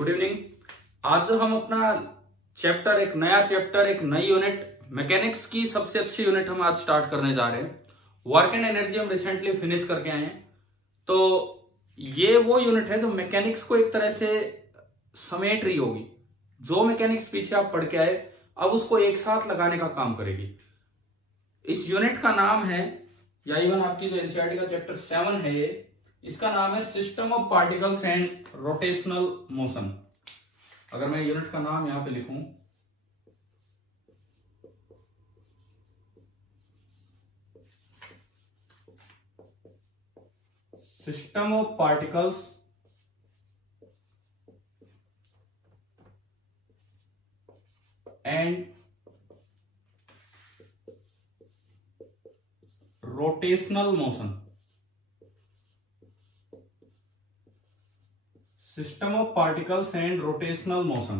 Good evening. आज जो हम अपना एक नई यूनिट मैकेनिक्स की सबसे अच्छी यूनिट हम आज स्टार्ट करने जा रहे हैं। वर्क एंड एनर्जी हम रिसेंटली फिनिश करके आए हैं, तो ये वो यूनिट है जो मैकेनिक्स को एक तरह से समेट रही होगी। जो मैकेनिक्स पीछे आप पढ़ के आए अब उसको एक साथ लगाने का काम करेगी। इस यूनिट का नाम है, या इवन आपकी जो एनसीईआरटी का चैप्टर 7 है, ये इसका नाम है system of particles and rotational motion. अगर मैं यूनिट का नाम यहां पे लिखूं, system of particles and rotational motion, system of particles and rotational motion.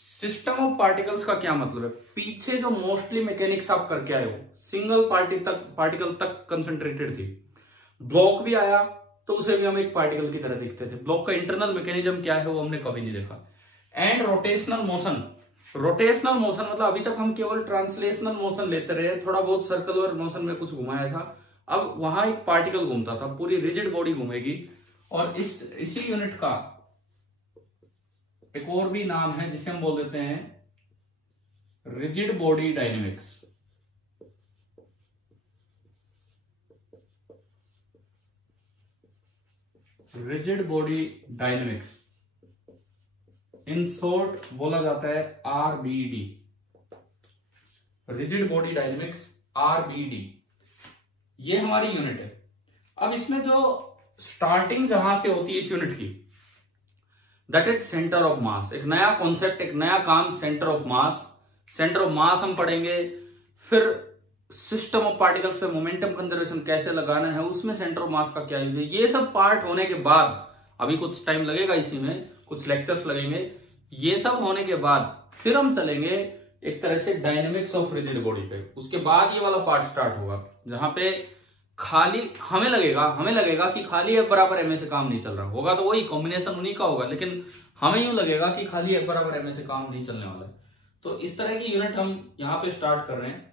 System of particles का क्या मतलब है? पीछे जो मोस्टली मैकेनिक्स आप करके आए हो, सिंगल पार्टिकल तक कंसंट्रेटेड थी। ब्लॉक भी आया तो उसे भी हम एक पार्टिकल की तरह देखते थे। ब्लॉक का इंटरनल मैकेनिज्म क्या है वो हमने कभी नहीं देखा। And rotational motion, rotational motion मतलब अभी तक हम केवल ट्रांसलेशनल मोशन लेते रहे, थोड़ा बहुत सर्कुलर मोशन में कुछ घुमाया था। अब वहां एक पार्टिकल घूमता था, पूरी रिजिड बॉडी घूमेगी। और इसी यूनिट का एक और भी नाम है जिसे हम बोल देते हैं rigid body dynamics. Rigid body dynamics, in short बोला जाता है RBD, rigid body dynamics, RBD. ये हमारी यूनिट है। अब इसमें जो स्टार्टिंग जहां से होती है इस यूनिट की, दैट इज सेंटर ऑफ मास। एक नया कॉन्सेप्ट, एक नया काम, centre of mass. Centre of मास हम पढ़ेंगे, फिर सिस्टम ऑफ पार्टिकल्स पे मोमेंटम कंजर्वेशन कैसे लगाना है, उसमें सेंटर ऑफ मास का क्या यूज है। ये सब पार्ट होने के बाद, अभी कुछ टाइम लगेगा, इसी में कुछ लेक्चर्स लगेंगे। ये सब होने के बाद फिर हम चलेंगे एक तरह से डायनेमिक्स ऑफ रिजिड बॉडी पे। उसके बाद ये वाला पार्ट स्टार्ट होगा जहां पे खाली हमें लगेगा कि खाली F बराबर ma से काम नहीं चल रहा होगा। तो वही कॉम्बिनेशन उन्हीं का होगा, लेकिन हमें यूं लगेगा कि खाली F बराबर ma से काम नहीं चलने वाला है। तो इस तरह की यूनिट हम यहां पे स्टार्ट कर रहे हैं।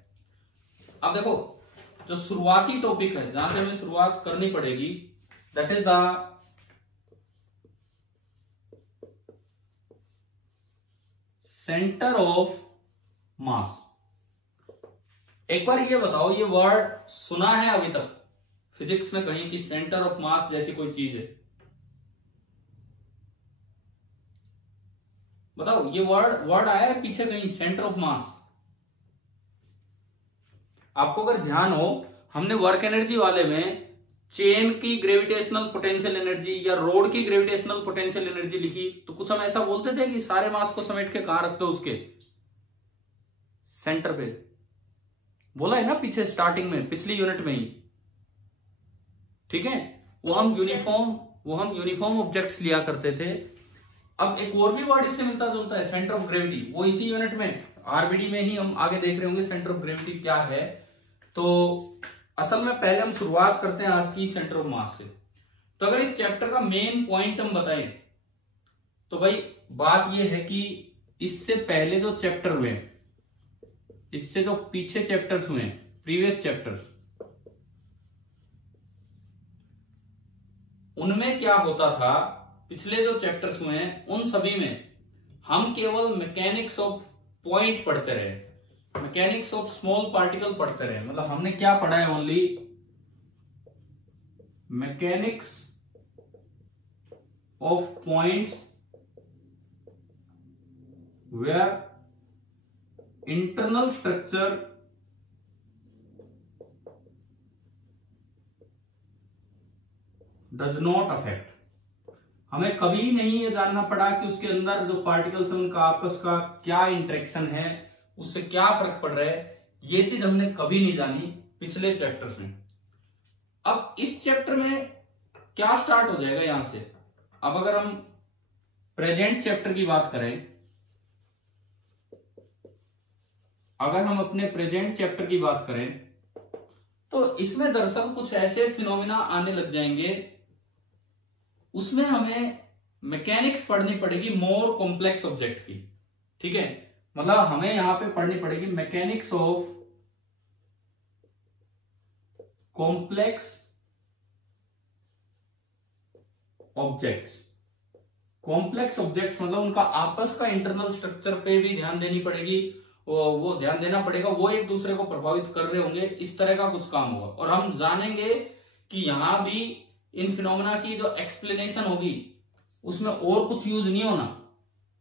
अब देखो, जो शुरुआती टॉपिक है जहां से हमें शुरुआत करनी पड़ेगी, that is the centre of मास। एक बार ये बताओ, ये वर्ड सुना है अभी तक फिजिक्स में कहीं कि सेंटर ऑफ मास जैसी कोई चीज है? बताओ, ये वर्ड आया है पीछे कहीं, सेंटर ऑफ मास? आपको अगर ध्यान हो, हमने वर्क एनर्जी वाले में चेन की ग्रेविटेशनल पोटेंशियल एनर्जी या रोड की ग्रेविटेशनल पोटेंशियल एनर्जी लिखी, तो कुछ हम ऐसा बोलते थे कि सारे मास को समेट के कहां रखते हो, उसके सेंटर पे। बोला है ना पीछे स्टार्टिंग में, पिछली यूनिट में ही, ठीक है। वो हम यूनिफॉर्म ऑब्जेक्ट्स लिया करते थे। अब एक और भी वर्ड इससे मिलता जुलता है, सेंटर ऑफ ग्रेविटी। वो इसी यूनिट में आरबीडी में ही हम आगे देख रहे होंगे सेंटर ऑफ ग्रेविटी क्या है। तो असल में पहले हम शुरुआत करते हैं आज की सेंटर ऑफ मास से। तो अगर इस चैप्टर का मेन पॉइंट हम बताएं तो भाई बात यह है कि इससे पहले जो चैप्टर हुए, इससे जो पीछे चैप्टर्स हुए, प्रीवियस चैप्टर्स, उनमें क्या होता था? पिछले जो चैप्टर्स हुए हैं उन सभी में हम केवल मैकेनिक्स ऑफ पॉइंट पढ़ते रहे, मैकेनिक्स ऑफ स्मॉल पार्टिकल पढ़ते रहे। मतलब हमने क्या पढ़ा है? Only mechanics of points where internal structure does not affect. हमें कभी नहीं ये जानना पड़ा कि उसके अंदर जो पार्टिकल्स हैं उनका आपस का क्या इंटरेक्शन है, उससे क्या फर्क पड़ रहा है। ये चीज हमने कभी नहीं जानी पिछले चैप्टर्स में। अब इस चैप्टर में क्या स्टार्ट हो जाएगा यहां से? अब अगर हम प्रेजेंट चैप्टर की बात करें, अगर हम अपने प्रेजेंट चैप्टर की बात करें तो इसमें दरअसल कुछ ऐसे फिनोमिना आने लग जाएंगे उसमें हमें मैकेनिक्स पढ़नी पड़ेगी मोर कॉम्प्लेक्स ऑब्जेक्ट की, ठीक है। मतलब हमें यहां पे पढ़नी पड़ेगी mechanics of complex objects. Complex objects मतलब उनका आपस का इंटरनल स्ट्रक्चर पे भी ध्यान देनी पड़ेगी, वो ध्यान देना पड़ेगा, वो एक दूसरे को प्रभावित कर रहे होंगे, इस तरह का कुछ काम होगा। और हम जानेंगे कि यहां भी इन फिनोमेना की जो एक्सप्लेनेशन होगी उसमें और कुछ यूज नहीं होना,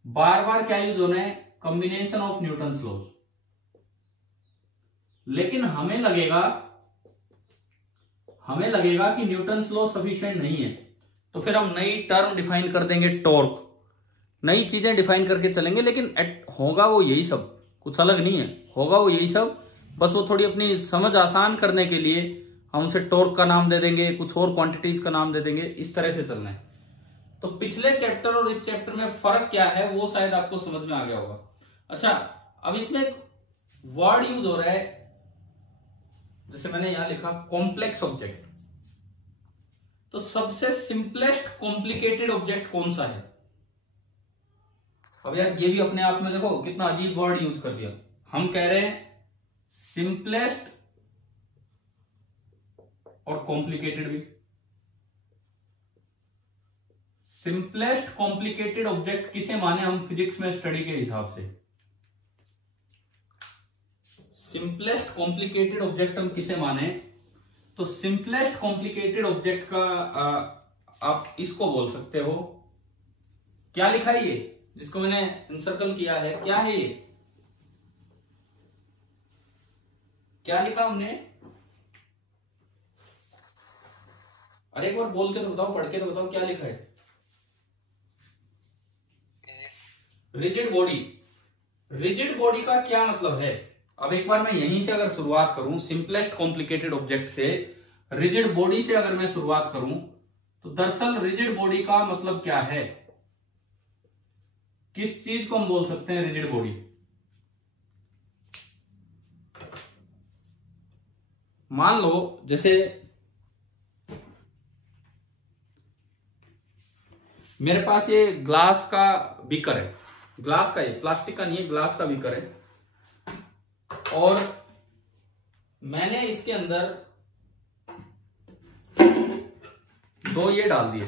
बार बार क्या यूज होना है, कॉम्बिनेशन ऑफ न्यूटन्स लॉज। लेकिन हमें लगेगा कि न्यूटन्स लॉ सफिशिएंट नहीं है, तो फिर हम नई टर्म डिफाइन कर देंगे, टॉर्क, नई चीजें डिफाइन करके चलेंगे। लेकिन होगा वो यही सब, कुछ अलग नहीं है, होगा वो यही सब, बस वो थोड़ी अपनी समझ आसान करने के लिए हम उसे टॉर्क का नाम दे देंगे, कुछ और क्वांटिटीज का नाम दे देंगे, इस तरह से चलना है। तो पिछले चैप्टर और इस चैप्टर में फर्क क्या है वो शायद आपको समझ में आ गया होगा। अच्छा, अब इसमें एक वर्ड यूज हो रहा है, जैसे मैंने यहां लिखा कॉम्प्लेक्स ऑब्जेक्ट। तो सबसे सिंपलेस्ट कॉम्प्लिकेटेड ऑब्जेक्ट कौन सा है? अब यार ये भी अपने आप में देखो कितना अजीब वर्ड यूज कर दिया। हम कह रहे हैं सिंपलेस्ट और कॉम्प्लिकेटेड भी। सिंपलेस्ट कॉम्प्लिकेटेड ऑब्जेक्ट किसे माने हम फिजिक्स में स्टडी के हिसाब से? सिंपलेस्ट कॉम्प्लिकेटेड ऑब्जेक्ट हम किसे माने? तो सिंपलेस्ट कॉम्प्लिकेटेड ऑब्जेक्ट का आप इसको बोल सकते हो, क्या लिखा है ये जिसको मैंने इंसर्कल किया है, क्या है ये, क्या लिखा हमने? अरे एक बार बोल के तो बताओ, पढ़ के तो बताओ, क्या लिखा है? Rigid body. रिजिड बॉडी का क्या मतलब है? अब एक बार मैं यहीं से अगर शुरुआत करूं, सिंपलेस्ट कॉम्प्लिकेटेड ऑब्जेक्ट से, रिजिड बॉडी से अगर मैं शुरुआत करूं, तो दरअसल रिजिड बॉडी का मतलब क्या है? किस चीज को हम बोल सकते हैं रिजिड बॉडी? मान लो जैसे मेरे पास ये ग्लास का बीकर है, ग्लास का, ये प्लास्टिक का नहीं है, ग्लास का बीकर है, और मैंने इसके अंदर दो ये डाल दिए,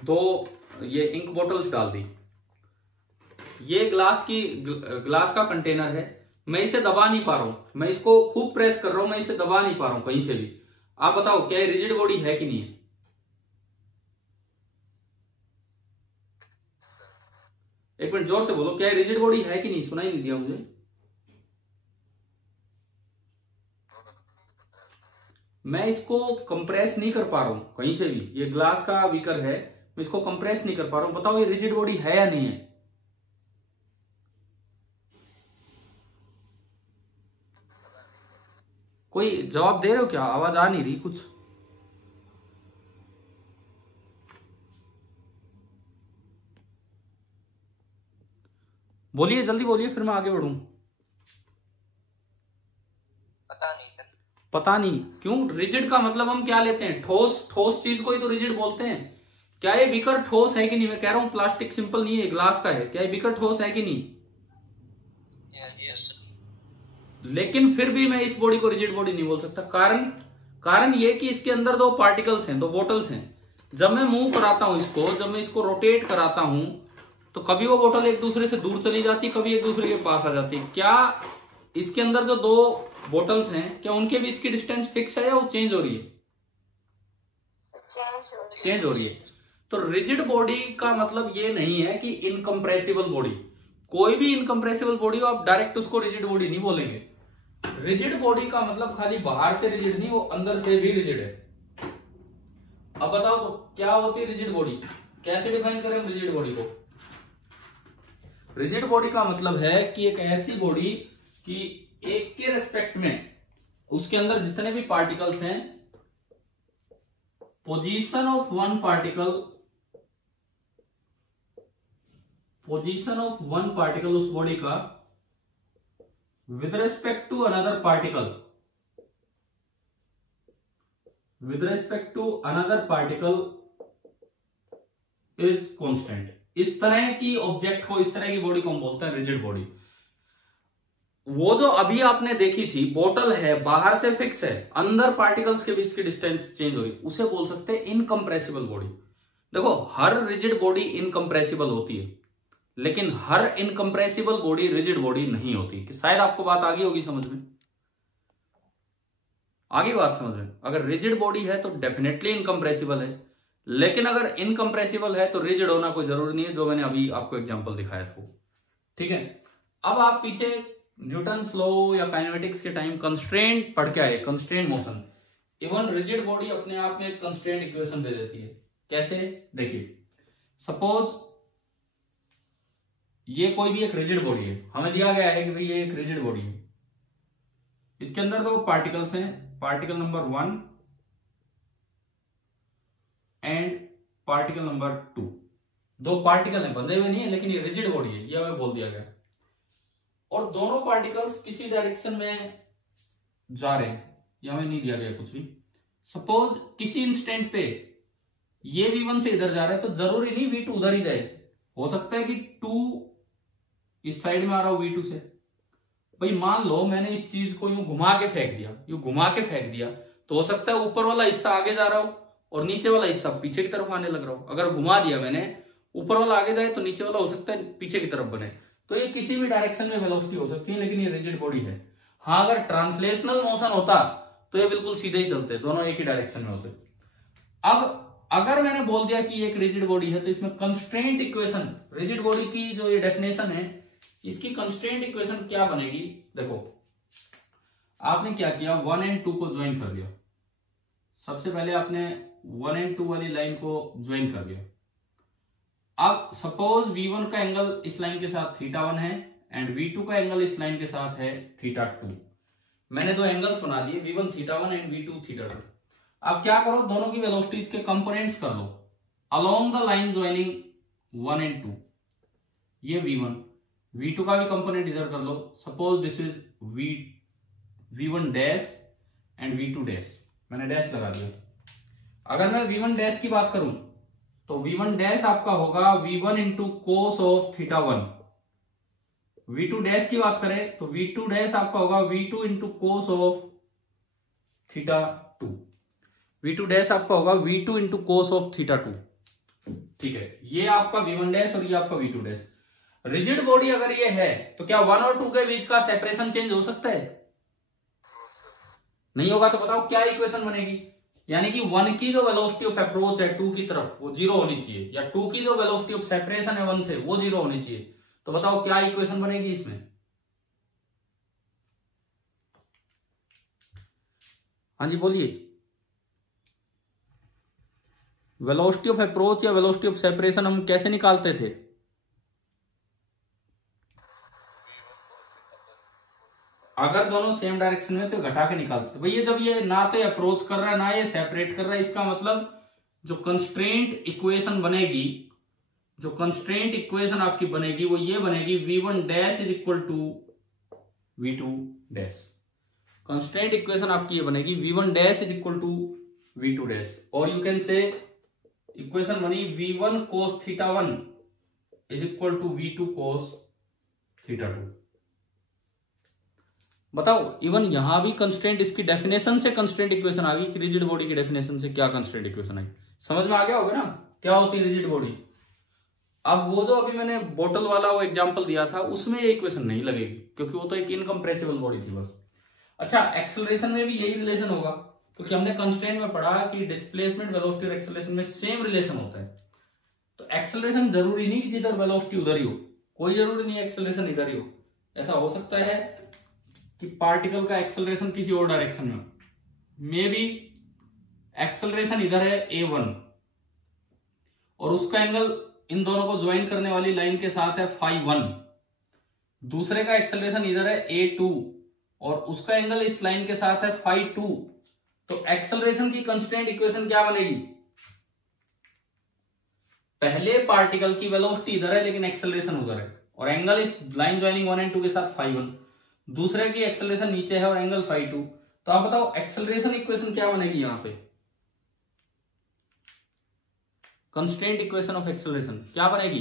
दो ये इंक बोटल्स डाल दी। ये ग्लास का कंटेनर है, मैं इसे दबा नहीं पा रहा हूं, मैं इसको खूब प्रेस कर रहा हूं, मैं इसे दबा नहीं पा रहा हूं कहीं से भी। आप बताओ क्या ये रिजिड बॉडी है कि नहीं है? एक मिनट जोर से बोलो, क्या रिजिड बॉडी है कि नहीं? सुनाई नहीं दिया मुझे। मैं इसको कंप्रेस नहीं कर पा रहा हूं कहीं से भी, ये ग्लास का बीकर है, मैं इसको कंप्रेस नहीं कर पा रहा हूं। बताओ ये रिजिड बॉडी है या नहीं है? कोई जवाब दे रहे हो क्या? आवाज आ नहीं रही कुछ। बोलिए, जल्दी बोलिए, फिर मैं आगे बढ़ूं। पता नहीं क्यों। रिजिड का मतलब हम क्या लेते हैं? ठोस, ठोस चीज को ही तो रिजिड बोलते हैं। क्या ये बीकर ठोस है कि नहीं? मैं कह रहा हूं प्लास्टिक सिंपल नहीं है, ग्लास का है, क्या ये बीकर ठोस है कि नहीं? लेकिन फिर भी मैं इस बॉडी को रिजिड बॉडी नहीं बोल सकता। कारण ये कि इसके अंदर दो पार्टिकल्स हैं, दो बोटल्स हैं। जब मैं मूव कराता हूं इसको, जब मैं इसको रोटेट कराता हूं, तो कभी वो बोतल एक दूसरे से दूर चली जाती है, कभी एक दूसरे के पास आ जाती है। क्या इसके अंदर जो दो बोटल्स हैं, क्या उनके बीच की डिस्टेंस फिक्स है या वो चेंज हो रही है? चेंज हो रही है। तो रिजिड बॉडी का मतलब ये नहीं है कि इनकम्प्रेसिबल बॉडी। कोई भी इनकम्प्रेसिबल बॉडी हो, आप डायरेक्ट उसको रिजिड बॉडी नहीं बोलेंगे। रिजिड बॉडी का मतलब खाली बाहर से रिजिड नहीं, वो अंदर से भी रिजिड है। अब बताओ तो क्या होती है रिजिड बॉडी? कैसे डिफाइन करें हम रिजिड बॉडी को? रिजिड बॉडी का मतलब है कि एक ऐसी बॉडी कि एक के रेस्पेक्ट में उसके अंदर जितने भी पार्टिकल्स हैं, पोजीशन ऑफ वन पार्टिकल उस बॉडी का with respect to another particle with respect to another particle is constant. इस तरह की ऑब्जेक्ट को, इस तरह की बॉडी को हम बोलते हैं रिजिड बॉडी। वो जो अभी आपने देखी थी, बोतल है, बाहर से फिक्स है, अंदर पार्टिकल्स के बीच की डिस्टेंस चेंज हुई, उसे बोल सकते हैं इनकम्प्रेसिबल बॉडी। देखो, हर रिजिड बॉडी इनकम्प्रेसिबल होती है, लेकिन हर इनकम्प्रेसिबल बॉडी रिजिड बॉडी नहीं होती। कि शायद आपको बात आ गई होगी समझ में, आगे बात समझ में। अगर रिजिड बॉडी है तो डेफिनेटली इनकम्प्रेसिबल है, लेकिन अगर इनकम्प्रेसिबल है तो रिजिड होना कोई जरूरी नहीं है, जो मैंने अभी आपको एग्जांपल दिखाया था। ठीक है, अब आप पीछे न्यूटन्स लॉ या काइनेमेटिक्स के टाइम कंस्ट्रेंट पढ़ के आए, constraint motion. Even rigid body अपने आप में एक कंस्ट्रेंट इक्वेशन दे देती है। कैसे? देखिए, सपोज ये कोई भी एक रिजिड बॉडी है, हमें दिया गया है कि भाई ये एक रिजिड बॉडी है, इसके अंदर दो पार्टिकल्स हैं, particle number 1 and particle number 2। दो पार्टिकल हैं, बंधे हुए नहीं है, लेकिन ये रिजिड बॉडी है, ये हमें बोल दिया गया। और दोनों पार्टिकल्स किसी डायरेक्शन में जा रहे हैं, ये हमें नहीं दिया गया कुछ भी। सपोज किसी इंस्टेंट पे ये V1 से इधर जा रहा है, तो जरूरी नहीं V2 उधर ही जाए, हो सकता है कि 2 इस साइड में आ रहा हो V2 से। भाई मान लो मैंने इस चीज को यूं घुमा के फेंक दिया, यूं घुमा के फेंक दिया, तो हो सकता है ऊपर वाला हिस्सा आगे जा रहा हो और नीचे वाला हिस्सा पीछे की तरफ आने लग रहा हो। अगर घुमा दिया मैंने, ऊपर वाला आगे जाए तो नीचे वाला हो सकता है पीछे की तरफ बने। तो ये किसी भी डायरेक्शन में वेलोसिटी हो सकती है, लेकिन ये रिजिड बॉडी है। हाँ, अगर ट्रांसलेशनल मोशन होता तो ये बिल्कुल सीधे ही चलते, दोनों एक ही डायरेक्शन में होते। अब अगर मैंने बोल दिया कि एक रिजिड बॉडी है, तो इसमें कंस्ट्रेंट इक्वेशन, रिजिड बॉडी की जो ये डेफिनेशन है, इसकी कंस्ट्रेंट इक्वेशन क्या बनेगी? देखो, आपने क्या किया, 1 एंड 2 को ज्वाइन कर दिया। सबसे पहले आपने 1 एंड 2 वाली लाइन को ज्वाइन कर दिया। अब सपोज V1 का एंगल इस लाइन के साथ θ1 है एंड V2 का एंगल इस लाइन के साथ है θ2। मैंने दो एंगल्स बना दिए, V1 θ1 एंड V2 θ2। अब क्या करो, दोनों की वेलोसिटीज के कंपोनेंट्स कर लो along the line joining 1 and 2। ये V1, V2 का भी कंपोनेंट इधर कर लो। Suppose this is V1 dash and V2 dash, मैंने डैश लगा दिया। अगर मैं V1 डैश की बात करूं तो V1 डैश आपका होगा V1 into cos of θ1। V2 dash की बात करें तो V2 डैश आपका होगा V2 into cos of θ2। V2 dash आपका होगा V2 इंटू कोस ऑफ θ2। ठीक है, ये आपका V1 डैश और ये आपका V2 डैश। रिजिड बॉडी अगर ये है तो क्या 1 और 2 के बीच का सेपरेशन चेंज हो सकता है? नहीं होगा। तो बताओ क्या इक्वेशन बनेगी? यानी कि 1 की जो वेलोसिटी ऑफ अप्रोच है 2 की तरफ, वो 0 होनी चाहिए, या 2 की जो वेलोसिटी ऑफ सेपरेशन है 1 से, वो 0 होनी चाहिए। तो बताओ क्या इक्वेशन बनेगी इसमें? हाँ जी बोलिए। वेलोसिटी ऑफ अप्रोच या वेलोसिटी ऑफ सेपरेशन हम कैसे निकालते थे? अगर दोनों सेम डायरेक्शन में तो घटा के निकालते। भैया जब ये ना तो अप्रोच कर रहा है ना ये सेपरेट कर रहा है, इसका मतलब जो कंस्ट्रेंट इक्वेशन बनेगी, जो कंस्ट्रेंट इक्वेशन आपकी बनेगी वो ये बनेगी, V1 dash is equal to V2 dash. Constraint equation आपकी ये बनेगी, V1 dash is equal to V2 dash. और यू कैन से इक्वेशन बनी V1 cos θ1 is equal to V2 cos θ2। बताओ, इवन यहां भी कंस्ट्रेंट, इसकी डेफिनेशन से कंस्ट्रेंट इक्वेशन आ गई कि रिजिड बॉडी की डेफिनेशन से क्या कंस्ट्रेंट इक्वेशन आई। समझ में आ गया होगा ना क्या होती है रिजिड बॉडी। अब वो जो अभी मैंने बोतल वाला वो एग्जांपल दिया था उसमें ये इक्वेशन नहीं लगेगी, क्योंकि वो तो एक इनकम्प्रेसिबल बॉडी थी बस। अच्छा, एक्सेलरेशन में भी यही रिलेशन होगा, क्योंकि हमने कंस्ट्रेंट में पढ़ा कि डिस्प्लेसमेंट वेलोसिटी और एक्सेलरेशन में सेम रिलेशन होता है। तो एक्सेलरेशन जरूरी नहीं कि जिधर वेलोसिटी उधर ही हो, कोई जरूरी नहीं एक्सेलरेशन इधर ही हो। ऐसा हो सकता है कि पार्टिकल का एक्सेलरेशन किसी और डायरेक्शन में, मे बी एक्सेलरेशन इधर है A1 और उसका एंगल इन दोनों को ज्वाइन करने वाली लाइन के साथ है φ1। दूसरे का एक्सेलरेशन इधर है A2 और उसका एंगल इस लाइन के साथ है φ2। तो एक्सेलरेशन की कंस्ट्रेंट इक्वेशन क्या बनेगी? पहले पार्टिकल की वेलोसिटी इधर है लेकिन एक्सेलरेशन उधर है, और एंगल इस लाइन ज्वाइनिंग 1 एंड 2 के साथ φ1। दूसरे की एक्सेलरेशन नीचे है और एंगल φ2। तो आप बताओ एक्सेलरेशन इक्वेशन क्या बनेगी यहां पे? कंस्ट्रेंट इक्वेशन ऑफ एक्सेलरेशन क्या बनेगी?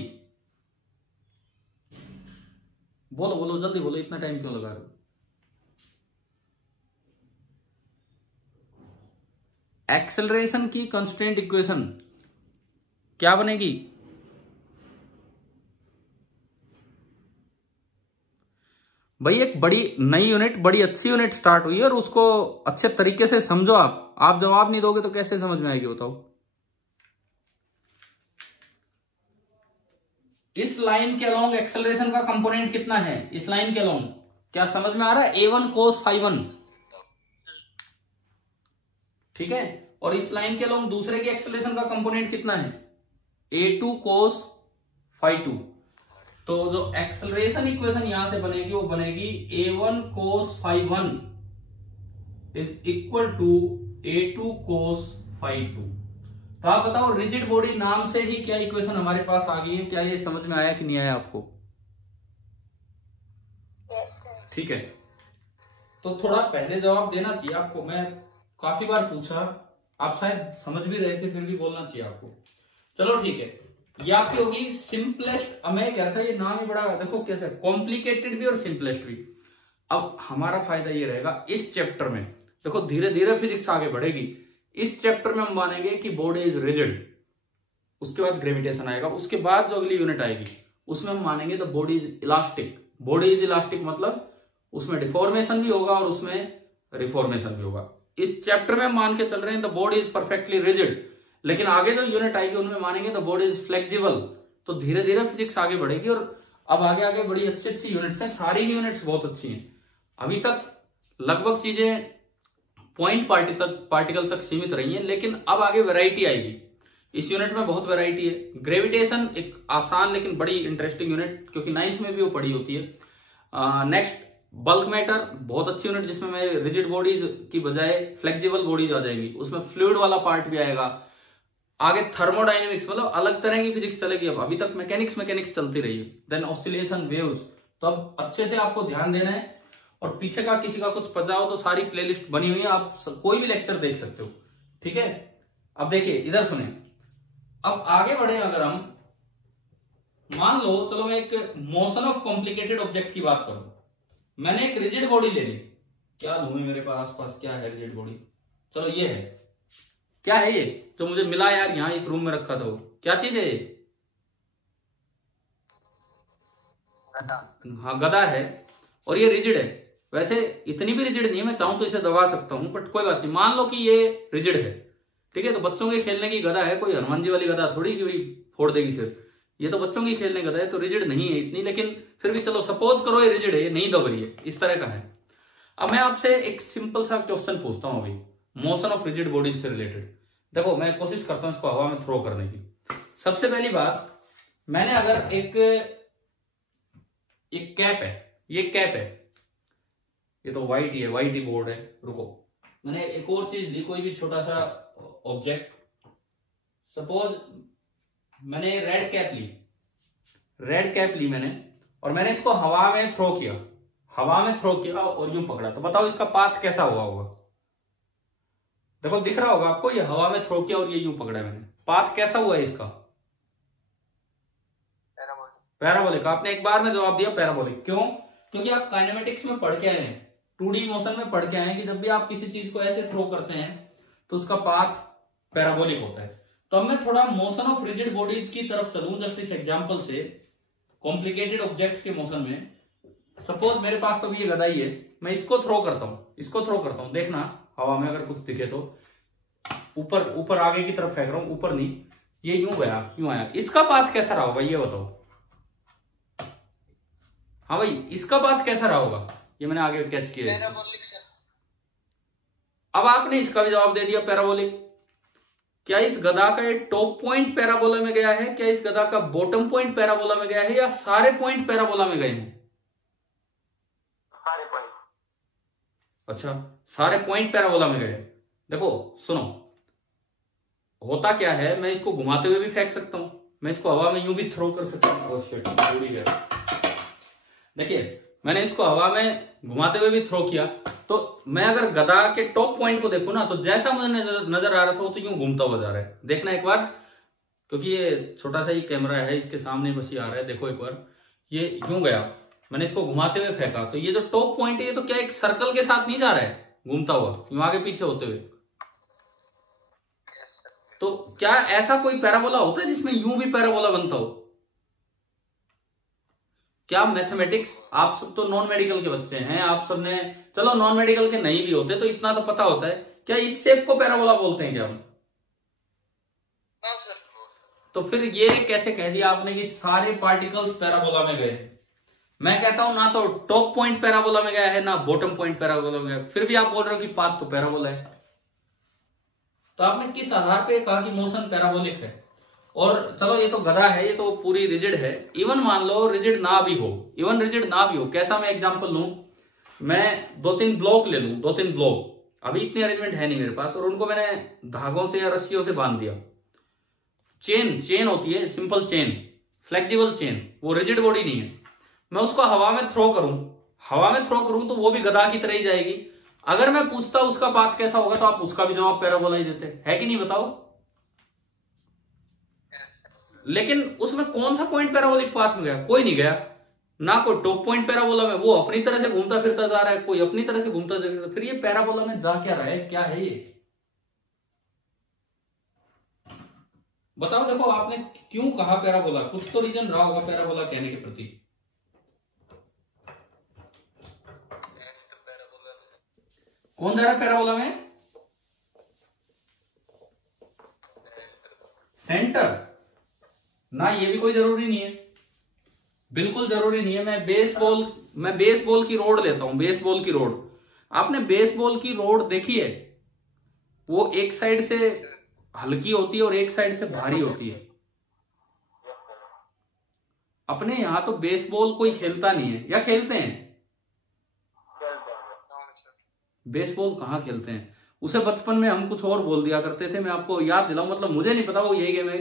बोलो बोलो जल्दी बोलो, इतना टाइम क्यों लगा रहे हो? एक्सेलरेशन की कंस्ट्रेंट इक्वेशन क्या बनेगी? भाई एक बड़ी नई यूनिट, बड़ी अच्छी यूनिट स्टार्ट हुई है और उसको अच्छे तरीके से समझो। आप जवाब नहीं दोगे तो कैसे समझ में आएगी बताओ? इस लाइन के अलोंग एक्सेलरेशन का कंपोनेंट कितना है? इस लाइन के अलोंग क्या समझ में आ रहा है? A1 cos φ1, ठीक है। और इस लाइन के अलोंग दूसरे के एक्सेलरेशन का कंपोनेंट कितना है? A2 cos φ2। तो जो एक्सेलरेशन इक्वेशन यहां से बनेगी वो बनेगी A1 cos φ1 is equal to A2 cos φ2। तो आप बताओ रिजिड बॉडी नाम से ही क्या इक्वेशन हमारे पास आ गई है? क्या ये समझ में आया कि नहीं आया आपको? ठीक है, तो थोड़ा पहले जवाब देना चाहिए आपको। मैं काफी बार पूछा, आप शायद समझ भी रहे थे, फिर भी बोलना चाहिए आपको। चलो ठीक है, ये आपकी होगी सिंपलेस्ट। अब मैं कहता ये नाम ही बड़ा, देखो कैसे कॉम्प्लिकेटेड भी और सिंपलेस्ट भी। अब हमारा फायदा ये रहेगा इस चैप्टर में, देखो धीरे धीरे फिजिक्स आगे बढ़ेगी। इस चैप्टर में हम मानेंगे कि बॉडी इज रिजिड, उसके बाद ग्रेविटेशन आएगा, उसके बाद जो अगली यूनिट आएगी उसमें हम मानेंगे the body is elastic. Body is elastic मतलब उसमें डिफॉर्मेशन भी होगा और उसमें रिफॉर्मेशन भी होगा। इस चैप्टर में हम मान के चल रहे हैं the body is perfectly rigid, लेकिन आगे जो यूनिट आएगी उनमें मानेंगे द बॉडी इज फ्लेक्सिबल। तो धीरे धीरे फिजिक्स आगे बढ़ेगी और अब आगे आगे बड़ी अच्छी अच्छी यूनिट्स हैं, सारी यूनिट्स बहुत अच्छी हैं। अभी तक लगभग चीजें पॉइंट पार्टिकल तक सीमित रही हैं, लेकिन अब आगे वैरायटी आएगी। इस यूनिट में बहुत वैरायटी है। ग्रेविटेशन एक आसान लेकिन बड़ी इंटरेस्टिंग यूनिट, क्योंकि 9th में भी वो पढ़ी होती है। नेक्स्ट बल्क मैटर, बहुत अच्छी यूनिट जिसमें मैं रिजिड बॉडीज की बजाय फ्लेक्सिबल बॉडीज आ जाएंगी, उसमें फ्लूइड वाला पार्ट भी आएगा। आगे थर्मोडाइनमिक्स, मतलब अलग तरह की फिजिक्स चलेगी। अब अभी तक मैकेनिक्स चलती रही है। Then oscillation waves. तो अब अच्छे से आपको ध्यान देना है, और पीछे का किसी का कुछ पता हो तो सारी प्लेलिस्ट बनी हुई है, आप कोई भी लेक्चर देख सकते हो, ठीक है। अब देखिए इधर सुने, अब आगे बढ़े। अगर हम मान लो, चलो मैं एक मोशन ऑफ कॉम्प्लिकेटेड ऑब्जेक्ट की बात करूं। मैंने एक रिजिड बॉडी ले ली, क्या लूं मेरे पास आसपास क्या है रिजिड बॉडी? चलो ये है, क्या है ये जो मुझे मिला यार, यहां इस रूम में रखा था, वो क्या चीज है ये? गधा। हाँ गधा है, और ये रिजिड है। वैसे इतनी भी रिजिड नहीं है, मैं चाहूं तो इसे दबा सकता हूं, बट कोई बात नहीं, मान लो कि ये रिजिड है, ठीक है। तो बच्चों के खेलने की गधा है, कोई हनुमान जी वाली गधा थोड़ी कि भाई फोड़ देगी सिर। ये तो बच्चों की खेलने गधा है, तो रिजिड नहीं है इतनी, लेकिन फिर भी चलो सपोज करो ये रिजिड है, ये नहीं दब रही है, इस तरह का है। अब मैं आपसे एक सिंपल सा क्वेश्चन पूछता हूं अभी, मोशन ऑफ रिजिड बॉडी से रिलेटेड। देखो मैं कोशिश करता हूं इसको हवा में थ्रो करने की। सबसे पहली बात, मैंने अगर एक कैप है, ये कैप है, ये तो व्हाइट ही है, व्हाइट ही बोर्ड है। रुको, मैंने एक और चीज ली, कोई भी छोटा सा ऑब्जेक्ट, सपोज मैंने रेड कैप ली मैंने, और मैंने इसको हवा में थ्रो किया और यूं पकड़ा। तो बताओ इसका पाथ कैसा हुआ होगा? देखो दिख रहा होगा आपको, ये हवा में थ्रो किया और ये यूं पकड़ा मैंने, पाथ कैसा हुआ है इसका? पैराबोलिक। आपने एक बार में जवाब दिया पैराबोलिक। क्यों? क्योंकि आप काइनेमेटिक्स में पढ़ के आए हैं, 2D मोशन में पढ़ के आए हैं कि जब भी आप किसी चीज को ऐसे थ्रो करते हैं तो उसका पाथ पैराबोलिक होता है। तो अब मैं थोड़ा मोशन ऑफ रिजिड बॉडीज की तरफ चलूं, जस्ट इस एग्जांपल से, कॉम्प्लिकेटेड ऑब्जेक्ट्स के मोशन में। सपोज मेरे पास तो भी ये गधा ही है, मैं इसको थ्रो करता हूं, देखना हवा में अगर कुछ दिखे तो ऊपर आगे की तरफ फेंक रहा हूं, ऊपर नहीं, ये यूं गया यूं आया, इसका पाथ कैसा रहा होगा ये बताओ? हाँ भाई, इसका पाथ कैसा रहा होगा? ये मैंने आगे कैच किया है। अब आपने इसका भी जवाब दे दिया पैराबोलिक। क्या इस गधा का ये टॉप पॉइंट पैराबोला में गया है, क्या इस गधा का बॉटम पॉइंट पैराबोला में गया है, या सारे पॉइंट पैराबोला में गए हैं? सारे पॉइंट। अच्छा, सारे पॉइंट पैराबोला में गए। देखो सुनो, होता क्या है, मैं इसको घुमाते हुए भी फेंक सकता हूं, मैं इसको हवा में यूं भी थ्रो कर सकता हूं। देखिए मैंने इसको हवा में घुमाते हुए भी थ्रो किया, तो मैं अगर गधा के टॉप पॉइंट को देखूं ना, तो जैसा मुझे नजर आ रहा था वो तो यूं घूमता हुआ जा रहा है। देखना एक बार, क्योंकि ये छोटा सा ही कैमरा है, इसके सामने बस ये आ रहा है। देखो एक बार ये यूं गया, मैंने इसको घुमाते हुए फेंका, तो ये जो टॉप पॉइंट है ये तो क्या एक सर्कल के साथ नहीं जा रहा है घूमता हुआ, यूं आगे पीछे होते हुए। तो क्या ऐसा कोई पैराबोला होता है जिसमें यूं भी पैराबोला बनता हो? क्या मैथमेटिक्स, आप सब तो नॉन मेडिकल के बच्चे हैं, आप सब ने, चलो नॉन मेडिकल के नहीं भी होते तो इतना तो पता होता है, क्या इस शेप को पैराबोला बोलते हैं क्या हम? तो फिर ये कैसे कह दिया आपने कि सारे पार्टिकल्स पैराबोला में गए? मैं कहता हूं ना तो टॉप पॉइंट पैराबोला में गया है ना बॉटम पॉइंट पैराबोला में गया, फिर भी आप बोल रहे हो कि पाथ तो पैराबोला है। तो आपने किस आधार पे कहा कि मोशन पैराबोलिक है? और चलो ये तो गधा है, ये तो पूरी रिजिड है, इवन मान लो रिजिड ना भी हो, इवन रिजिड ना भी हो, कैसा मैं एग्जांपल लूं, मैं 2-3 ब्लॉक ले लूं, 2-3 ब्लॉक, अभी इतनी अरेंजमेंट है नहीं मेरे पास, और उनको मैंने धागों से या रस्सियों से बांध दिया। चेन होती है, सिंपल चेन, फ्लेक्सिबल चेन, वो रिजिड बॉडी नहीं है। मैं उसको हवा में थ्रो करूं तो वो भी गधा की तरह ही जाएगी। अगर मैं पूछता उसका पाथ कैसा होगा तो आप उसका भी जवाब पैराबोला ही देते है कि नहीं, बताओ? लेकिन उसमें कौन सा पॉइंट पैराबोलिक पाथ में गया? कोई नहीं गया ना, कोई टॉप पॉइंट पैराबोला में, वो अपनी तरह से घूमता फिरता जा रहा है, कोई अपनी तरह से घूमता फिरता, फिर ये पैराबोला में जा क्या रहा है, क्या है ये? बताओ। देखो आपने क्यों कहा पैराबोला, कुछ तो रीजन रहा होगा पैराबोला कहने के प्रति। कौन जा रहा है पैराबोला में? सेंटर ना, ये भी कोई जरूरी नहीं है, बिल्कुल जरूरी नहीं है। मैं बेसबॉल की रोड लेता हूं, बेसबॉल की रोड। आपने बेसबॉल की रोड देखी है? वो एक साइड से हल्की होती है और एक साइड से भारी होती है। अपने यहां तो बेसबॉल कोई खेलता नहीं है, या खेलते हैं? बेसबॉल कहाँ खेलते हैं? उसे बचपन में हम कुछ और बोल दिया करते थे, मैं आपको याद दिलाऊं, मतलब मुझे नहीं पता, वो यही गेम है,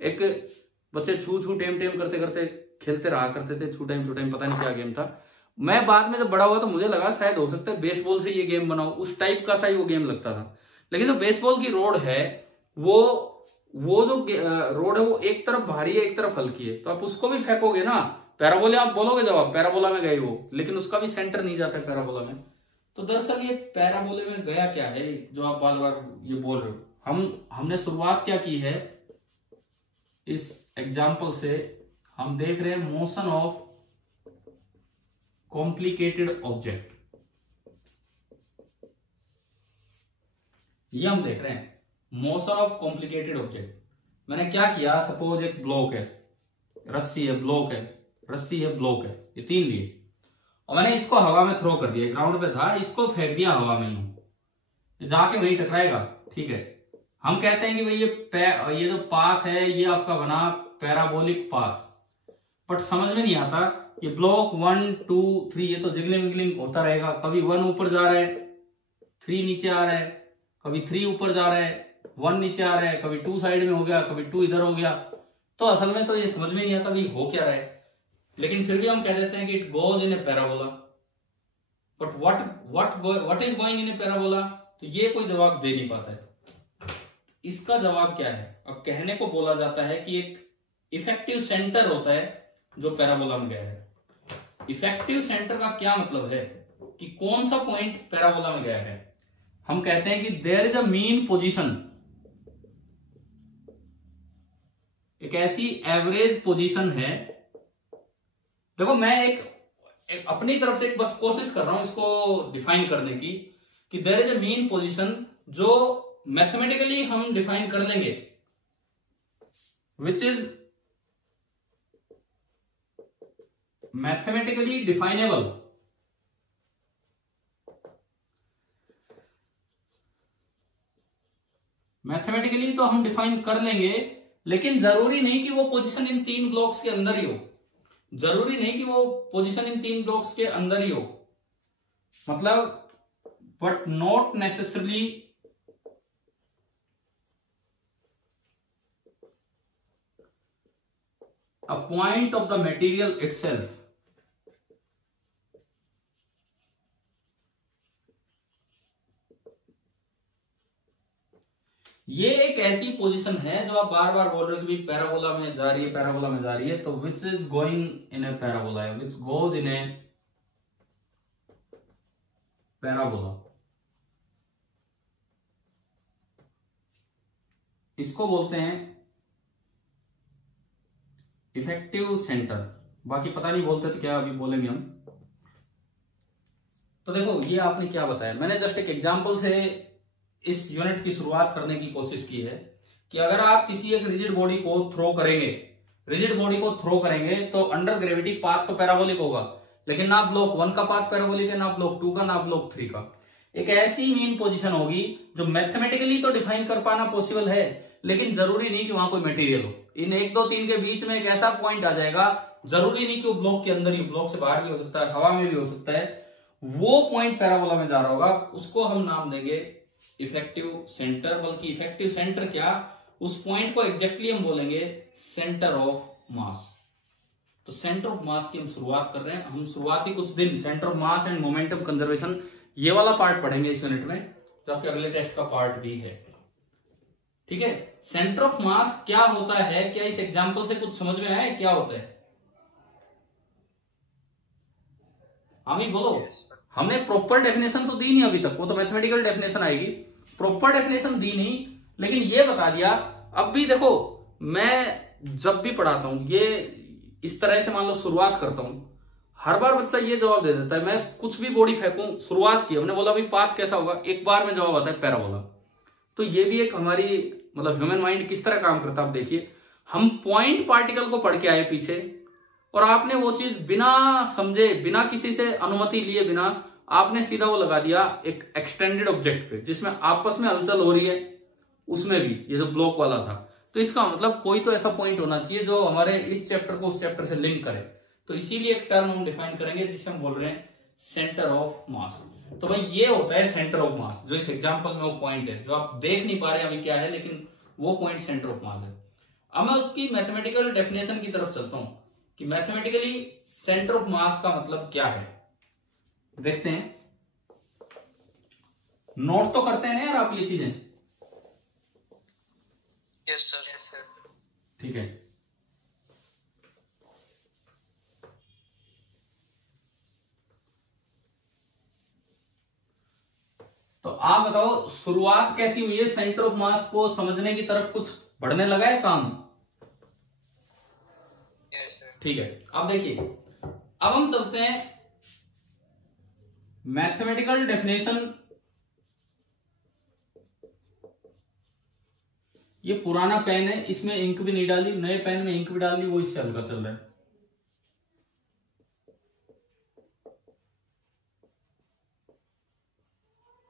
एक बच्चे छू टेम करते करते खेलते रहा करते थे, छू टाइम पता नहीं क्या गेम था। मैं बाद में जब बड़ा हुआ तो मुझे लगा शायद हो सकता है बेसबॉल से ये गेम बनाओ, उस टाइप का सा ही वो गेम लगता था। लेकिन जो बेसबॉल की रोड है, वो जो रोड है वो एक तरफ भारी है एक तरफ हल्की है, तो आप उसको भी फेंकोगे ना, पैराबोला आप बोलोगे जवाब, पैराबोला में गए वो, लेकिन उसका भी सेंटर नहीं जाता पैराबोला में। तो दरअसल ये पैराबोले में गया क्या है जो आप बार बार ये बोल रहे हो? हमने शुरुआत क्या की है इस एग्जाम्पल से, हम देख रहे हैं मोशन ऑफ कॉम्प्लिकेटेड ऑब्जेक्ट, ये हम देख रहे हैं मोशन ऑफ कॉम्प्लिकेटेड ऑब्जेक्ट। मैंने क्या किया, सपोज एक ब्लॉक है, रस्सी है, ब्लॉक है, रस्सी है, ब्लॉक है, ये 3 लिए, और मैंने इसको हवा में थ्रो कर दिया, ग्राउंड पे था, इसको फेंक दिया हवा में, यूं जाके वहीं टकराएगा, ठीक है। हम कहते हैं कि भाई ये जो पाथ है ये आपका बना पैराबोलिक पाथ, बट समझ में नहीं आता, ये ब्लॉक 1 2 3 ये तो जिगलिंग विगलिंग होता रहेगा, कभी 1 ऊपर जा रहा है, 3 नीचे आ रहा है, कभी 3 ऊपर जा रहा है, 1 नीचे आ रहा है, कभी 2 साइड में हो गया, कभी 2 इधर हो गया, तो असल में तो ये समझ में नहीं आता भाई हो क्या रहा है। लेकिन फिर भी हम कह देते हैं कि it goes in A parabola, but what is going in A parabola, तो ये कोई जवाब दे नहीं पाता है। इसका जवाब क्या है? अब कहने को बोला जाता है कि एक इफेक्टिव सेंटर होता है जो पैराबोला में गया है। इफेक्टिव सेंटर का क्या मतलब है कि कौन सा पॉइंट पैराबोला में गया है? हम कहते हैं कि there is a mean position, एक ऐसी एवरेज पोजीशन है। देखो मैं एक अपनी तरफ से एक बस कोशिश कर रहा हूं इसको डिफाइन करने की, कि there is a mean position जो मैथमेटिकली हम डिफाइन कर लेंगे, which is mathematically definable. Mathematically तो हम डिफाइन कर लेंगे, लेकिन जरूरी नहीं कि वो पोजीशन इन 3 ब्लॉक्स के अंदर ही हो, जरूरी नहीं कि वो पोजीशन इन 3 ब्लॉक्स के अंदर ही हो, मतलब but not necessarily a point of the material itself। ये एक ऐसी पोजीशन है जो आप बार बार बोल रहे हो कि पैराबोला में जा रही है, पैराबोला में जा रही है, तो which is going in A parabola है, which goes in A parabola. इसको बोलते हैं इफेक्टिव सेंटर। बाकी पता नहीं बोलते तो क्या अभी बोलेंगे हम। तो देखो ये आपने क्या बताया, मैंने जस्ट एक एग्जांपल से इस यूनिट की शुरुआत करने की कोशिश की है कि अगर आप किसी एक रिजिड बॉडी को थ्रो करेंगे, रिजिड बॉडी को थ्रो करेंगे तो अंडर ग्रेविटी पाथ तो पैराबोलिक होगा, लेकिन ना ब्लॉक 1 का पाथ पैराबोलिक है, ना ब्लॉक 2 का, ना ब्लॉक 3 का। एक ऐसी मीन पोजीशन होगी जो मैथमेटिकली तो डिफाइन कर पाना पॉसिबल है, लेकिन जरूरी नहीं कि वहां कोई मटेरियल हो। इन 1, 2, 3 के बीच में एक ऐसा पॉइंट आ जाएगा, जरूरी नहीं कि वो ब्लॉक के अंदर ही, ब्लॉक से बाहर भी हो सकता है, हवा में भी हो सकता है, वो पॉइंट पैराबोला में जा रहा होगा, उसको हम नाम देंगे इफेक्टिव सेंटर। बल्कि इफेक्टिव सेंटर क्या, उस पॉइंट को एग्जैक्टली हम बोलेंगे सेंटर ऑफ मास। तो सेंटर ऑफ मास की हम शुरुआत कर रहे हैं। हम शुरुआती कुछ दिन centre of mass and momentum conservation ये वाला पार्ट पढ़ेंगे इस यूनिट में, जो आपके अगले टेस्ट का पार्ट भी है। ठीक है, सेंटर ऑफ मास क्या होता है, क्या इस एग्जांपल से कुछ समझ में आया है क्या होता है? आमिर बोलो। हमने प्रॉपर डेफिनेशन तो दी नहीं अभी तक, वो तो मैथमेटिकल डेफिनेशन आएगी, प्रॉपर डेफिनेशन दी नहीं, लेकिन ये बता दिया। अब भी देखो, मैं जब भी पढ़ाता हूं ये इस तरह से मान लो शुरुआत करता हूं, हर बार बच्चा ये जवाब दे देता है, मैं कुछ भी बॉडी फेंकूं, शुरुआत की हमने बोला भाई पाथ कैसा होगा, एक बार में जवाब आता है पैराबोला। तो ये भी एक हमारी मतलब ह्यूमन माइंड किस तरह काम करता है आप देखिए। हम पॉइंट पार्टिकल को पढ़ के आए पीछे, और आपने वो चीज बिना समझे, बिना किसी से अनुमति लिए बिना, आपने सीधा वो लगा दिया एक एक्सटेंडेड ऑब्जेक्ट पे जिसमें आपस में हलचल हो रही है, उसमें भी ये जो ब्लॉक वाला था। तो इसका मतलब कोई तो ऐसा पॉइंट होना चाहिए जो हमारे इस चैप्टर को उस चैप्टर से लिंक करे। तो इसीलिए एक टर्म हम डिफाइन करेंगे जिसे हम बोल रहे हैं सेंटर ऑफ मास। तो भाई ये होता है सेंटर ऑफ मास, जो इस एग्जांपल में वो पॉइंट है जो आप देख नहीं पा रहे अभी क्या है, लेकिन वो पॉइंट सेंटर ऑफ मास है। अब मैं उसकी मैथमेटिकल डेफिनेशन की तरफ चलता हूं कि मैथमेटिकली सेंटर ऑफ मास का मतलब क्या है। देखते हैं, नोट तो करते हैं ना यार आप ये चीजें? Yes sir, yes sir. ठीक है, तो आप बताओ शुरुआत कैसी हुई है सेंटर ऑफ मास को समझने की तरफ? कुछ बढ़ने लगा है काम? Yes sir. ठीक है, अब देखिए, अब हम चलते हैं मैथमेटिकल डेफिनेशन। ये पुराना पेन है, इसमें इंक भी नहीं डाली, नए पेन में इंक भी डाल दी, वो इससे हल्का चल रहा है।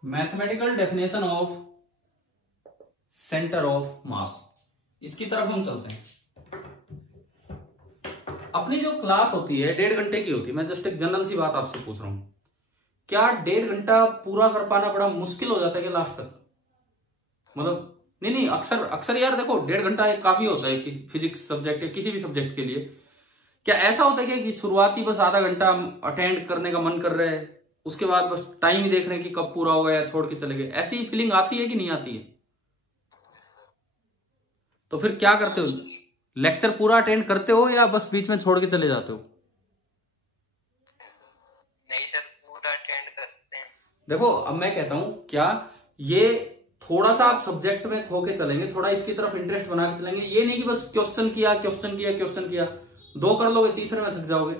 Mathematical definition of centre of मास, इसकी तरफ हम चलते हैं। अपनी जो क्लास होती है 1.5 घंटे की होती है, मैं जस्ट एक जनरल सी बात आपसे पूछ रहा हूं, क्या 1.5 घंटा पूरा कर पाना बड़ा मुश्किल हो जाता है कि लास्ट तक? मतलब नहीं, अक्सर यार देखो 1.5 घंटा एक काफी होता है कि फिजिक्स सब्जेक्ट या किसी भी सब्जेक्ट के लिए। क्या ऐसा होता है कि शुरुआती बस आधा घंटा अटेंड करने का मन कर रहा है, उसके बाद बस टाइम ही देख रहे हैं कि कब पूरा होगा या छोड़ के चले गए, ऐसी फीलिंग आती है कि नहीं आती है? तो फिर क्या करते हो, लेक्चर पूरा अटेंड करते हो या बस बीच में छोड़ के चले जाते हो? नहीं सर, पूरा अटेंड करते हैं। देखो अब मैं कहता हूं, क्या ये थोड़ा सा आप सब्जेक्ट में खो के चलेंगे, थोड़ा इसकी तरफ इंटरेस्ट बना के चलेंगे, ये नहीं कि बस क्वेश्चन किया 2 कर लोगे, तीसरे में थक जाओगे।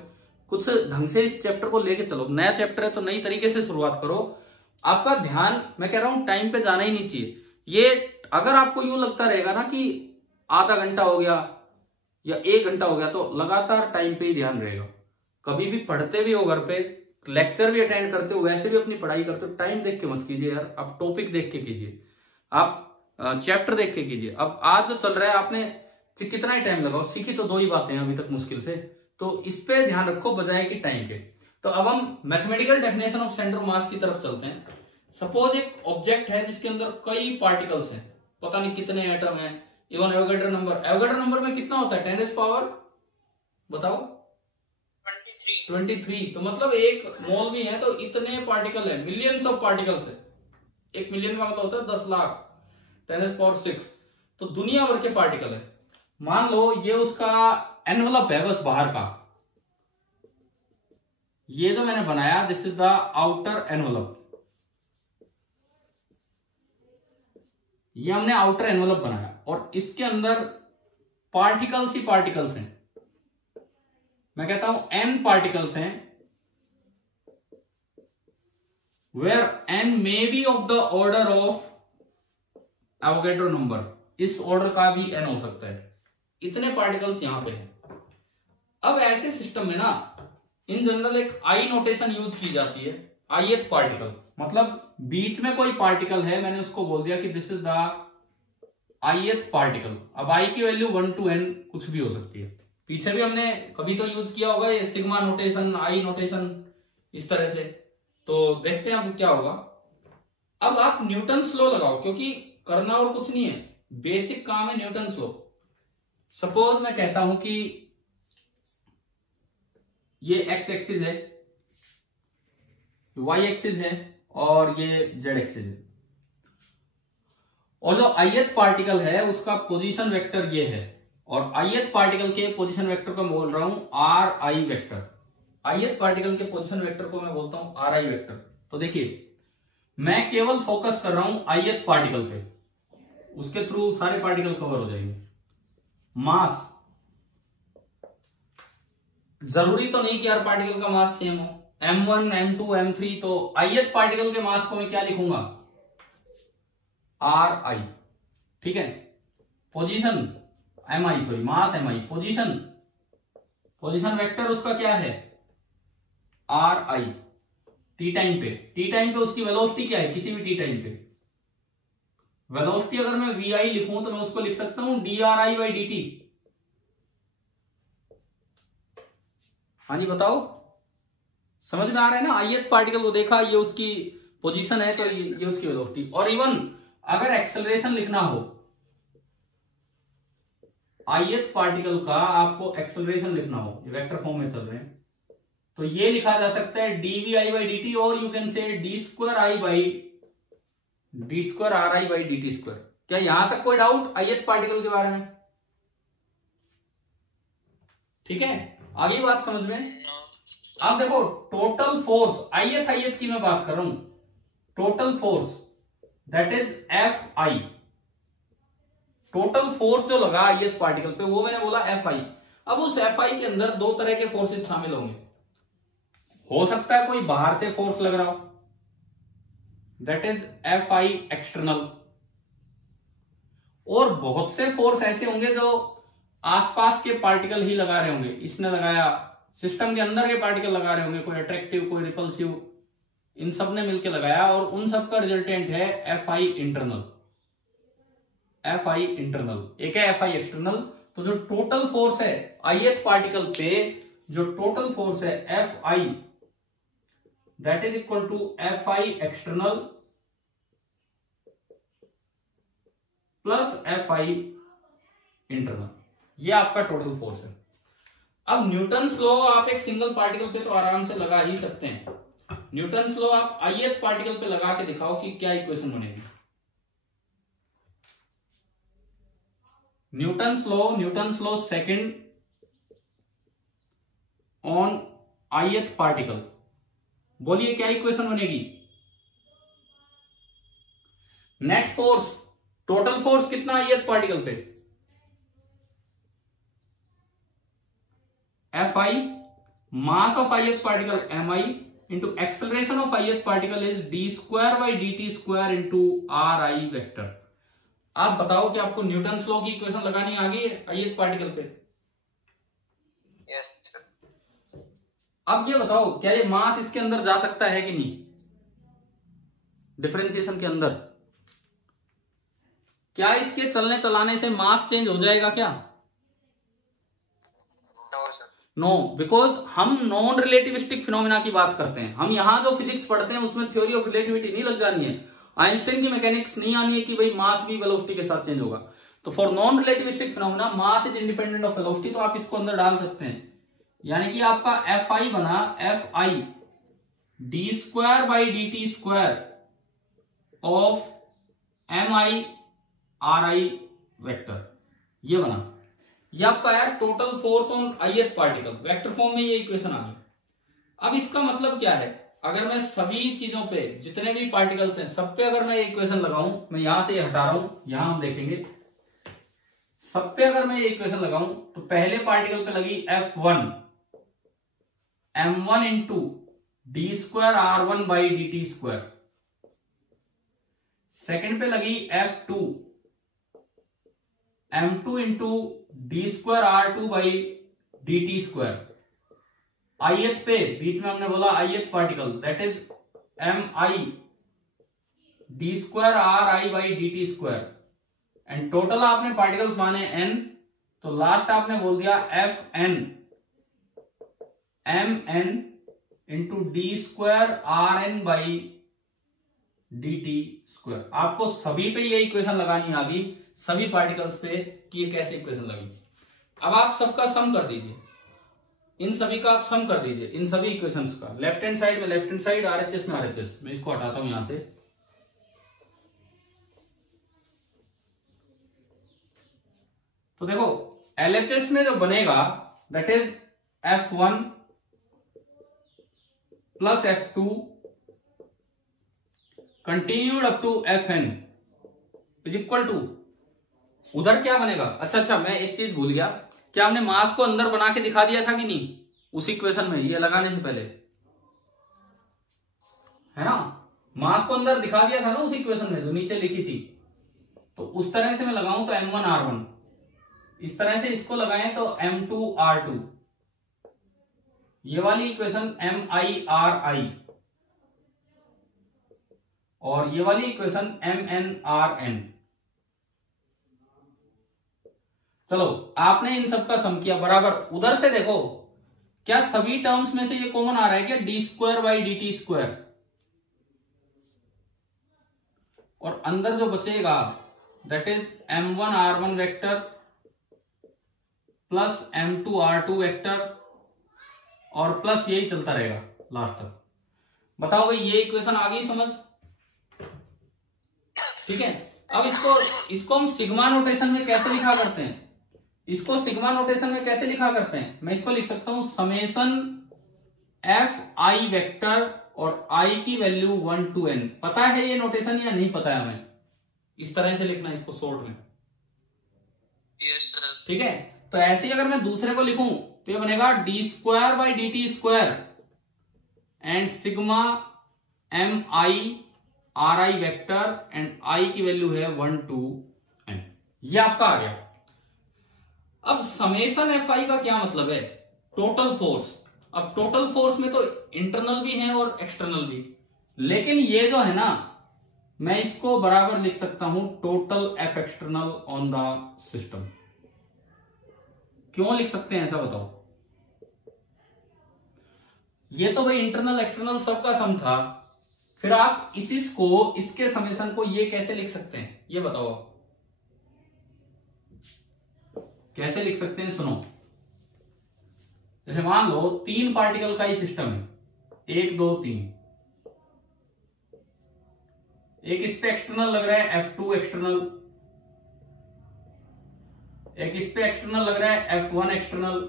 कुछ ढंग से इस चैप्टर को लेके चलो, नया चैप्टर है तो नई तरीके से शुरुआत करो। आपका ध्यान, मैं कह रहा हूं, टाइम पे जाना ही नहीं चाहिए। ये अगर आपको यूं लगता रहेगा ना कि आधा घंटा हो गया या 1 घंटा हो गया, तो लगातार टाइम पे ही ध्यान रहेगा। कभी भी पढ़ते भी हो, घर पे लेक्चर भी अटेंड करते हो, वैसे भी अपनी पढ़ाई करते हो, टाइम देख के मत कीजिए यार, आप टॉपिक देख के कीजिए, आप चैप्टर देख के कीजिए। अब आज जो चल रहा है, आपने कितना ही टाइम लगाओ, सीखी तो 2 ही बातें हैं अभी तक मुश्किल से, तो इस पे ध्यान रखो बजाय कि टाइम के। तो अब हम mathematical definition of centre of मास की तरफ चलते हैं। सपोज एक ऑब्जेक्ट है जिसके अंदर कई पार्टिकल्स हैं, पता नहीं कितने एटम हैं, इवन एवोगाड्रो नंबर में कितना होता है? 10 पावर बताओ 23। तो मतलब 1 मोल भी है तो इतने पार्टिकल है, मिलियंस ऑफ पार्टिकल्स है। 1 मिलियन का मतलब होता है 10 लाख। 10⁶, तो दुनिया भर के पार्टिकल है। मान लो ये उसका एनवलप है बस बाहर का, ये जो मैंने बनाया this is the outer envelope, ये हमने आउटर एनवलप बनाया और इसके अंदर पार्टिकल्स ही पार्टिकल्स हैं। मैं कहता हूं n पार्टिकल्स हैं, where n may be of the order of Avogadro number, इस ऑर्डर का भी n हो सकता है। इतने पार्टिकल्स यहां पे हैं। अब ऐसे सिस्टम में ना इन जनरल एक आई नोटेशन यूज की जाती है, ith पार्टिकल, मतलब बीच में कोई पार्टिकल है, मैंने उसको बोल दिया कि this is the ith particle. अब i की वैल्यू 1 to n कुछ भी हो सकती है। पीछे भी हमने कभी तो यूज किया होगा ये सिग्मा नोटेशन, आई नोटेशन, इस तरह से। तो देखते हैं अब क्या होगा। अब आप न्यूटन्स लॉ लगाओ, क्योंकि करना और कुछ नहीं है, बेसिक काम है न्यूटन्स लॉ। सपोज मैं कहता हूं कि ये एक्स एक्सिस है, वाई एक्सिस है और ये जेड एक्सिस है, और जो ith पार्टिकल है उसका पोजीशन वेक्टर ये है, और ith पार्टिकल के पोजीशन वेक्टर को मैं बोल रहा हूं ri वेक्टर। ith पार्टिकल के पोजीशन वेक्टर को मैं बोलता हूं ri वेक्टर। तो देखिए मैं केवल फोकस कर रहा हूं ith पार्टिकल पे, उसके थ्रू सारे पार्टिकल कवर हो जाएंगे। मास, जरूरी तो नहीं कि हर पार्टिकल का मास सेम हो, m1 m2 m3, तो ith पार्टिकल के मास को मैं क्या लिखूंगा, ri, ठीक है। Position mi, sorry mass mi, position vector उसका क्या है ri, टी टाइम पे उसकी वेलोसिटी क्या है, किसी भी टी टाइम पे वेलोसिटी अगर मैं vi लिखूं तो मैं उसको लिख सकता हूं dri/dt। हाँ जी बताओ, समझ में आ रहा है ना। ith पार्टिकल को देखा, ये उसकी पोजीशन है तो ये उसकी वेलोसिटी। और इवन अगर एक्सेलरेशन लिखना हो ith पार्टिकल का, आपको एक्सेलरेशन लिखना हो, ये वेक्टर फॉर्म में चल रहे हैं, तो ये लिखा जा सकता है dvi/dt, और यू कैन से d2ri/dt²। क्या यहां तक कोई डाउट ith पार्टिकल के बारे में? ठीक है, आगे बात समझ में। अब देखो टोटल फोर्स, ith की मैं बात कर रहा हूं, total force that is Fi, total force जो लगा ith पार्टिकल पे वो मैंने बोला Fi। अब उस Fi के अंदर दो तरह के फोर्सेस शामिल होंगे। हो सकता है कोई बाहर से फोर्स लग रहा हो, दैट इज Fi एक्सटर्नल, और बहुत से फोर्स ऐसे होंगे जो आसपास के पार्टिकल ही लगा रहे होंगे। इसने लगाया, सिस्टम के अंदर के पार्टिकल लगा रहे होंगे, कोई अट्रैक्टिव कोई रिपल्सिव, इन सब ने मिलकर लगाया, और उन सब का रिजल्टेंट है Fi इंटरनल, एक है Fi एक्सटर्नल। तो जो टोटल फोर्स है ith पार्टिकल पे, जो टोटल फोर्स है Fi, that is equal to Fi external plus Fi internal, ये आपका टोटल फोर्स है। अब न्यूटन्स लॉ आप एक सिंगल पार्टिकल पे तो आराम से लगा ही सकते हैं। न्यूटन्स लॉ आप ith पार्टिकल पे लगा के दिखाओ कि क्या इक्वेशन बनेगी। Newton's law second on ith particle, बोलिए क्या इक्वेशन बनेगी। नेट फोर्स, टोटल फोर्स कितना ith पार्टिकल पे, Fi, mass of ith particle mi, into acceleration of ith particle is d2/dt² into ri vector. आप बताओ कि आपको न्यूटन्स लॉ की इक्वेशन लगानी आ गई है ith पार्टिकल पे? Yes sir. अब ये बताओ क्या ये मास इसके अंदर जा सकता है कि नहीं, डिफरेंशिएशन के अंदर? क्या इसके चलने चलाने से मास चेंज हो जाएगा क्या? नो, बिकॉज हम नॉन रिलेटिविस्टिक फिनोमिना की बात करते हैं। हम यहां जो फिजिक्स पढ़ते हैं उसमें थ्योरी ऑफ रिलेटिविटी नहीं लग जानी है, आइंस्टाइन की मैकेनिक्स नहीं आनी है कि भाई मास भी वेलोसिटी के साथ चेंज होगा। तो for non relativistic phenomena mass is independent of velocity, तो आप इसको अंदर डाल सकते हैं। यानी कि आपका Fi बना Fi d2/dt² of mi are I vector, ये बना। ये आपका आया total force on ith particle, vector form में ये इक्वेशन आ गई। अब इसका मतलब क्या है, अगर मैं सभी चीजों पे जितने भी पार्टिकल्स हैं सब पे अगर मैं ये इक्वेशन लगाऊं, मैं यहां से ये हटा रहा हूं, यहां हम देखेंगे सब पे अगर मैं ये इक्वेशन लगाऊं तो पहले पार्टिकल पे लगी F1 m1 into D square R1 by D T square, second पे लगी F2 m2 into D square R2 by D T square, ith पे बीच में हमने बोला ith particle that is mi D square R I by D T square, and total आपने particles माने n, तो लास्ट आपने बोल दिया Fn mn into D square R N by D T square. आपको सभी पे ये इक्वेशन लगानी आ गई, सभी पार्टिकल्स पे कि ये कैसे इक्वेशन लगी। अब आप सबका सम कर दीजिए, इन सभी का आप सम कर दीजिए, इन सभी इक्वेशंस का, लेफ्ट हैंड साइड में लेफ्ट हैंड साइड, आरएचएस में आरएचएस। मैं इसको हटाता हूं यहां से, तो देखो एलएचएस में जो बनेगा that is F1 plus F2 continued up to Fn is equal to, उधर क्या बनेगा, अच्छा मैं एक चीज भूल गया, क्या हमने मास को अंदर बना के दिखा दिया था कि नहीं उस इक्वेशन में, ये लगाने से पहले, है ना, मास को अंदर दिखा दिया था ना उस इक्वेशन में जो नीचे लिखी थी। तो उस तरह से मैं लगाऊं तो m1 r1, इस तरह से इसको लगाएं तो m2 r2, ये वाली इक्वेशन mi ri, और ये वाली इक्वेशन mn rn। चलो आपने इन सब का सम किया बराबर, उधर से देखो क्या सभी टर्म्स में से ये कॉमन आ रहा है क्या, D square by D T square, और अंदर जो बचेगा that is m1 r1 vector plus m2 r2 vector, और प्लस यही चलता रहेगा लास्ट तक। बताओ भाई ये इक्वेशन आ गई समझ, ठीक है। अब इसको हम सिग्मा नोटेशन में कैसे लिखा करते हैं, इसको सिग्मा नोटेशन में कैसे लिखा करते हैं, मैं इसको लिख सकता हूं समेशन एफ आई वेक्टर और आई की वैल्यू 1 to n। पता है ये नोटेशन या नहीं पता है हमें, इस तरह से लिखना इसको शॉर्ट में, यस सर। ठीक है। तो ऐसे ही अगर मैं दूसरे को लिखूं तो ये बनेगा D square by D T square and sigma M I R I vector and I की वैल्यू है 1 to n, ये आपका आ गया। अब समेशन एफ आई का क्या मतलब है, टोटल फोर्स। अब टोटल फोर्स में तो इंटरनल भी है और एक्सटर्नल भी, लेकिन ये जो है ना मैं इसको बराबर लिख सकता हूं total F external on the system. क्यों लिख सकते हैं ऐसा बताओ, ये तो भाई इंटरनल एक्सटर्नल सबका सम था, फिर आप इसको इसके समेशन को ये कैसे लिख सकते हैं ये बताओ, कैसे लिख सकते हैं। सुनो, जैसे मान लो 3 पार्टिकल का ही सिस्टम है, 1 2 3, एक इस पे एक्सटर्नल लग रहा है F2 एक्सटर्नल, एक इस पे एक्सटर्नल लग रहा है F1 एक्सटर्नल,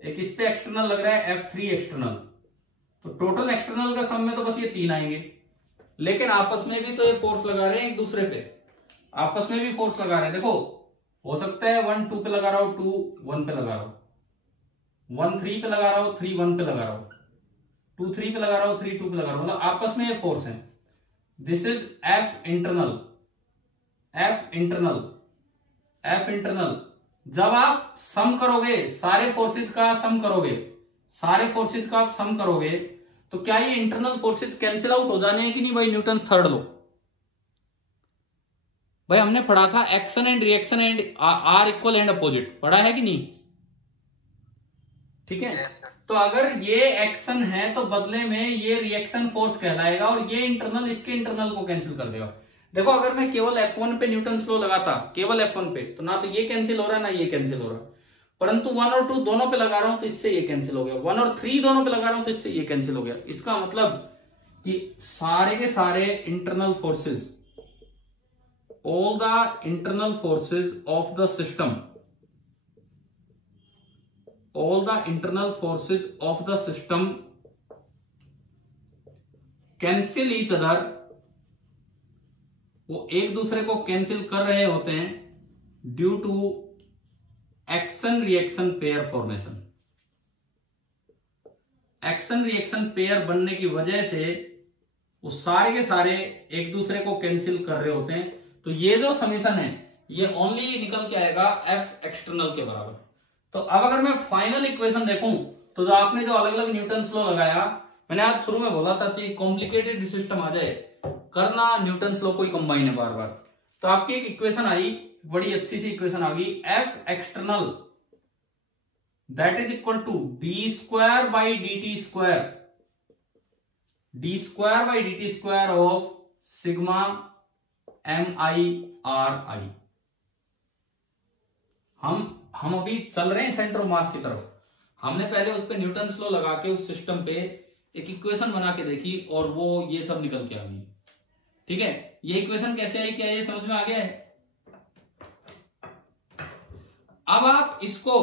एक इस पे एक्सटर्नल लग रहा है F3 एक्सटर्नल। तो टोटल एक्सटर्नल का सम में तो बस ये 3 आएंगे, लेकिन आपस में भी तो ये फोर्स लगा रहे हैं एक दूसरे पे, आपस में भी फोर्स लगा रहे हैं। देखो हो सकता है 1 2 पे लगा रहा हूं, 2 1 पे लगा रहा हूं, 1 3 पे लगा रहा हूं, 3 1 पे लगा रहा हूं, 2 3 पे लगा रहा हूं, 3 2 पे लगा रहा हूं, मतलब आपस में ये फोर्स है। This is F internal, F internal, F internal. जब आप सम करोगे सारे फोर्सेज का सम करोगे, सारे फोर्सेज का आप सम करोगे तो क्या ये इंटरनल फोर्सेज कैंसिल आउट हो जाने हैं कि नहीं भाई, न्यूटन्स थर्ड लॉ। भाई हमने पढ़ा था action and reaction and are equal and opposite, पढ़ा है कि नहीं, ठीक है। तो अगर ये एक्शन है तो बदले में ये रिएक्शन फोर्स कहलाएगा, और ये इंटरनल इसके इंटरनल को कैंसिल कर देगा। देखो अगर मैं केवल F1 पे न्यूटन्स लॉ लगाता, केवल F1 पे, तो ना तो ये कैंसिल हो रहा है ना ये कैंसिल हो रहा है, परंतु 1 और 2 दोनों पे लगा रहा हूं तो इससे ये कैंसिल हो गया, 1 और 3 दोनों पे लगा रहा हूं तो इससे ये कैंसिल हो गया। इसका मतलब कि सारे के सारे internal forces all the internal forces of the system, all the internal forces of the system cancel each other, वो एक दूसरे को कैंसिल कर रहे होते हैं due to action reaction pair formation. Action reaction pair बनने की वजह से वो सारे के सारे एक दूसरे को कैंसिल कर रहे होते हैं। तो ये जो समीशन है ये ओनली निकल के आएगा एफ एक्सटर्नल के बराबर। तो अब अगर मैं फाइनल इक्वेशन देखूं तो जो आपने जो अलग अलग न्यूटन्स लॉ लगाया, मैंने आज शुरू में बोला था चाहिए कॉम्प्लिकेटेड सिस्टम आ जाए करना न्यूटन्स लॉ को ही कंबाइन है बार बार। तो आपकी एक इक्वेशन आई, बड़ी अच्छी सी इक्वेशन आ गई, F external that is equal to D square by D T square, D square by D T square of sigma M I R I. हम अभी चल रहे हैं सेंटर ऑफ मास की तरफ। हमने पहले उस पे न्यूटन्स लॉ लगा के उस सिस्टम पे एक इक्वेशन बना के देखी और वो ये सब निकल के आ गई। ठीक है, ये इक्वेशन कैसे आई, क्या ये समझ में आ गया है? अब आप इसको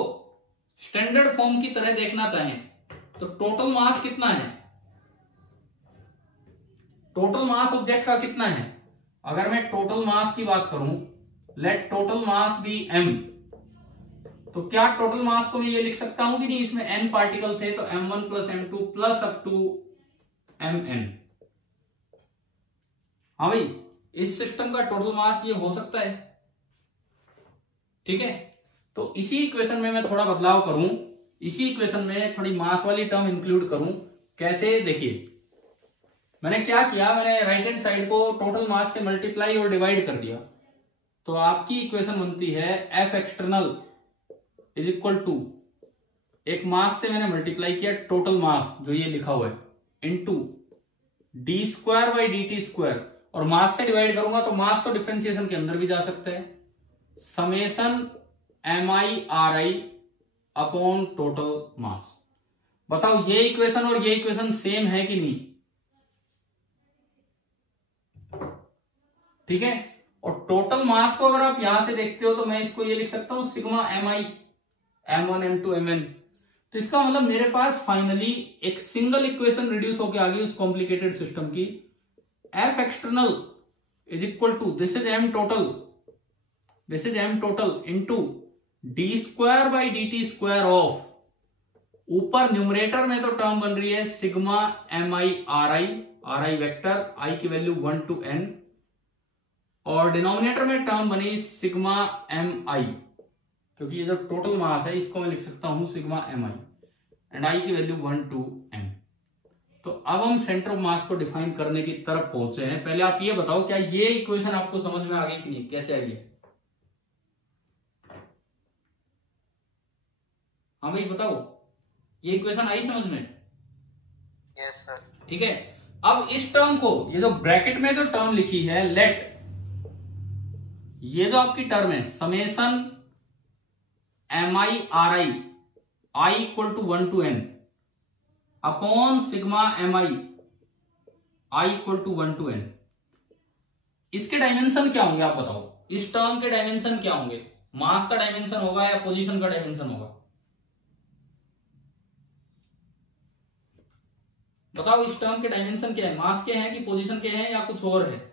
स्टैंडर्ड फॉर्म की तरह देखना चाहें तो टोटल मास कितना है, टोटल मास ऑब्जेक्ट का कितना है? अगर मैं टोटल मास की बात करूं, let total mass be m, तो क्या टोटल मास को मैं ये लिख सकता हूं कि नहीं, इसमें n पार्टिकल थे तो m1 plus m2 plus up to mn। हाँ भाई, इस सिस्टम का टोटल मास ये हो सकता है। ठीक है, तो इसी इक्वेशन में मैं थोड़ा बदलाव करूं, इसी इक्वेशन में थोड़ी मास वाली टर्म इंक्लूड करूं। कैसे, देखिए मैंने क्या किया, मैंने राइट हैंड साइड को टोटल मास से मल्टीप्लाई और डिवाइड कर दिया। तो आपकी इक्वेशन बनती है F external is equal to, एक मास से मैंने मल्टीप्लाई किया टोटल मास जो ये लिखा हुआ है, into D square by D T square, और मास से डिवाइड करूंगा तो मास तो डिफरेंशिएशन के अंदर भी जा सकता है, summation M I R I upon total mass. बताओ ये इक्वेशन और ये इक्वेशन सेम है कि नहीं? ठीक है, और टोटल मास को अगर आप यहां से देखते हो तो मैं इसको ये लिख सकता हूं सिग्मा एम आई m1 m2 mn। तो इसका मतलब मेरे पास फाइनली एक सिंगल इक्वेशन रिड्यूस होकर आ गई उस कॉम्प्लिकेटेड सिस्टम की, F external is equal to this is m total, this is m total into D square by D T square of, ऊपर न्यूमरेटर में तो टर्म बन रही है sigma M I R I vector, I की value 1 to n, और denominator में term बनी सिग्मा एम आई, क्योंकि ये जो टोटल मास है इसको मैं लिख सकता हूं sigma M I, and I की वैल्यू 1 to n। तो अब हम सेंटर ऑफ मास को डिफाइन करने की तरफ पहुंचे हैं। पहले आप ये बताओ क्या ये इक्वेशन आपको समझ में आ गई कि नहीं, कैसे आई है? हाँ भाई बताओ, ये इक्वेशन आई समझ में? Yes sir. ठीक है, अब इस टर्म को, ये जो ब्रैकेट में जो टर्म लिखी है लेट, ये जो आपकी टर्म है summation M I R I, I equal to 1 to n upon sigma M I equal to 1 to n, इसके डायमेंशन क्या होंगे आप बताओ? इस टर्म के डायमेंशन क्या होंगे? मास का डायमेंशन होगा या पोजीशन का डायमेंशन होगा? बताओ इस टर्म के डायमेंशन क्या है? मास के हैं कि पोजीशन के हैं या कुछ और है?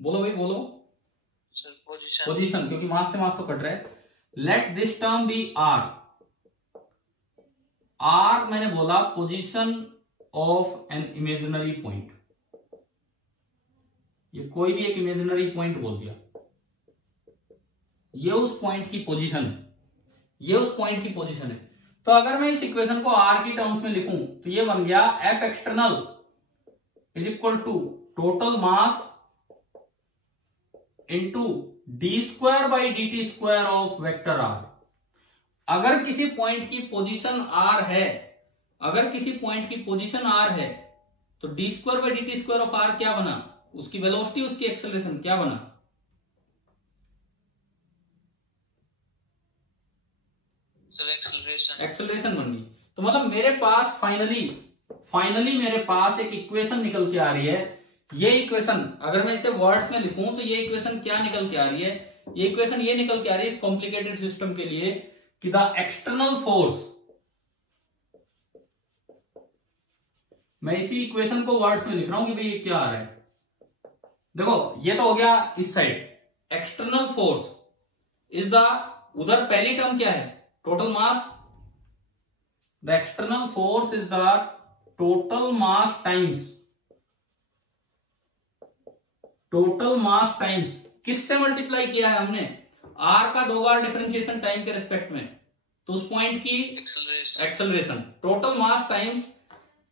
बोलो भाई बोलो। पोजीशन, क्योंकि मास से मास तो कट रहा है। Let this term be R, R मैंने बोला position of an imaginary point, ये कोई भी एक इमेजिनरी पॉइंट बोल दिया, ये उस पॉइंट की पोजीशन है, ये उस पॉइंट की पोजीशन है। तो अगर मैं इस इक्वेशन को आर की टर्म्स में लिखूं तो ये बन गया F external is equal to total mass into D square by D T square of vector R. अगर किसी पॉइंट की पोजीशन आर है, अगर किसी पॉइंट की पोजीशन आर है तो D square by D T square of R क्या बना? उसकी वेलोसिटी, उसकी एक्सेलरेशन क्या बना? सर एक्सेलरेशन, एक्सेलरेशन बन गई। तो मतलब मेरे पास फाइनली फाइनली मेरे पास एक इक्वेशन निकल के आ रही है। ये इक्वेशन अगर मैं इसे वर्ड्स में लिखूं तो ये इक्वेशन क्या निकल के आ रही है? ये इक्वेशन ये निकल के आ रही है इस कॉम्प्लिकेटेड सिस्टम के लिए कि द एक्सटर्नल फोर्स, मैं इसी इक्वेशन को वर्ड्स में लिख रहा हूं कि भाई ये क्या आ रहा है। देखो ये तो हो गया इस side, external force is the, उधर पहली टर्म क्या है? Total mass. The external force is the total mass times किससे मल्टीप्लाई किया है हमने? आर का 2 बार डिफरेंशिएशन टाइम के रिस्पेक्ट में, तो उस पॉइंट की acceleration. Total mass times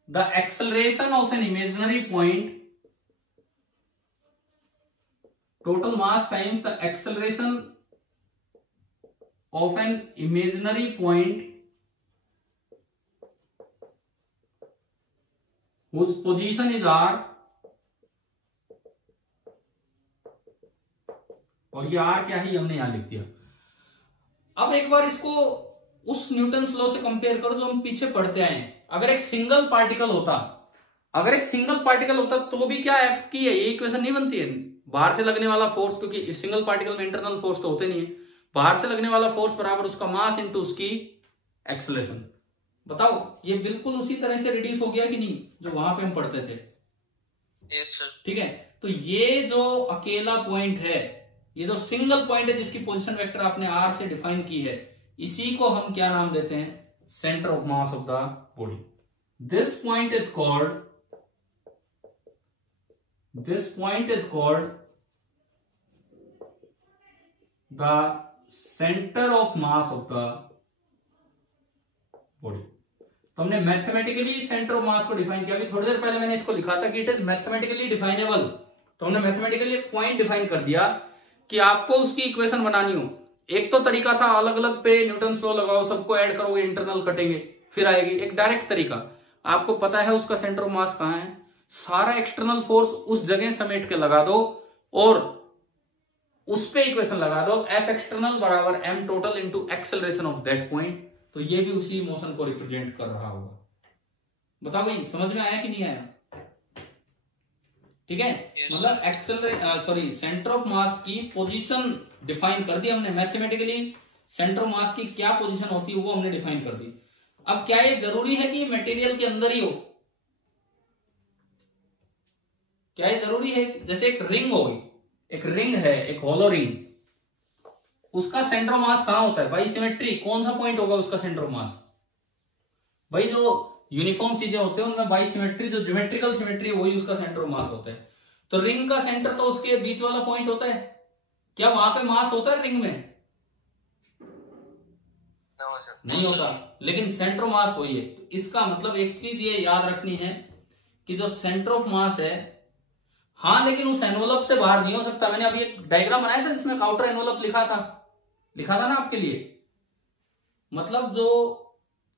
the acceleration of an imaginary point, total mass times the acceleration of an imaginary point whose position is r, और ये r क्या है हमने यहां लिख दिया। अब एक बार इसको उस न्यूटन्स लॉ से कंपेयर करो जो हम पीछे पढ़ते आए हैं। अगर एक सिंगल पार्टिकल होता तो भी क्या एफ की है ये इक्वेशन नहीं बनती है। बाहर से लगने वाला फोर्स, क्योंकि सिंगल पार्टिकल में इंटरनल फोर्स तो होते नहीं है, बाहर से लगने वाला फोर्स बराबर उसका मास इंटू उसकी एक्सेलरेशन। बताओ ये बिल्कुल उसी तरह से रिड्यूस हो गया कि नहीं जो वहां पे हम पढ़ते थे? Yes sir. ठीक है, तो ये जो अकेला पॉइंट है, ये जो सिंगल पॉइंट है जिसकी पोजीशन वेक्टर आपने आर से डिफाइन की है, इसी को हम क्या नाम देते हैं? Centre of mass of the body. This point is called the centre of mass of the body. तो हमने मैथमेटिकली सेंटर ऑफ मास को डिफाइन किया। अभी थोड़ी देर पहले मैंने इसको लिखा था कि इट इज मैथमेटिकली डिफाइनेबल, तो हमने मैथमेटिकली एक पॉइंट डिफाइन कर दिया कि आपको उसकी इक्वेशन बनानी हो। एक तो तरीका था अलग अलग पे न्यूटन्स लॉ लगाओ, सबको ऐड करोगे, इंटरनल कटेंगे, फिर आएगी। एक डायरेक्ट तरीका, आपको पता है उसका सेंटर ऑफ मास कहां है, सारा एक्सटर्नल फोर्स उस जगह समेट के लगा दो और उस पे इक्वेशन लगा दो, एफ एक्सटर्नल बराबर M total into acceleration of that point. तो ये भी उसी मोशन को रिप्रेजेंट कर रहा होगा। बताओ भाई समझ में आया कि नहीं आया? ठीक है, मतलब सेंटर ऑफ मास की पोजीशन डिफाइन कर दी हमने मैथमेटिकली। सेंटर ऑफ मास की क्या पोजीशन होती है वो हमने डिफाइन कर दी। अब क्या ये जरूरी है कि मटेरियल के अंदर ही हो? क्या ये जरूरी है? जैसे एक रिंग होगी, एक रिंग है, एक हॉलो रिंग, उसका सेंटर ऑफ मास कहां होता है भाई? सिमेट्री, कौन सा पॉइंट होगा उसका सेंटर ऑफ मास? भाई जो यूनिफॉर्म चीजें होते हैं उनमें बाई सिमेट्री, जो ज्योमेट्रिकल सिमेट्री है वही उसका सेंटर ऑफ मास होता है। तो रिंग का सेंटर तो उसके बीच वाला पॉइंट होता है। क्या वहां पे मास होता है रिंग में? नहीं होता, लेकिन सेंटर ऑफ मास वही है। तो इसका मतलब एक चीज ये याद रखनी है कि जो सेंटर ऑफ मास है, हाँ लेकिन उस एनवलप से बाहर नहीं हो सकता। मैंने अभी एक डायग्राम बनाया था जिसमें आउटर एनवलप लिखा था ना आपके लिए। मतलब जो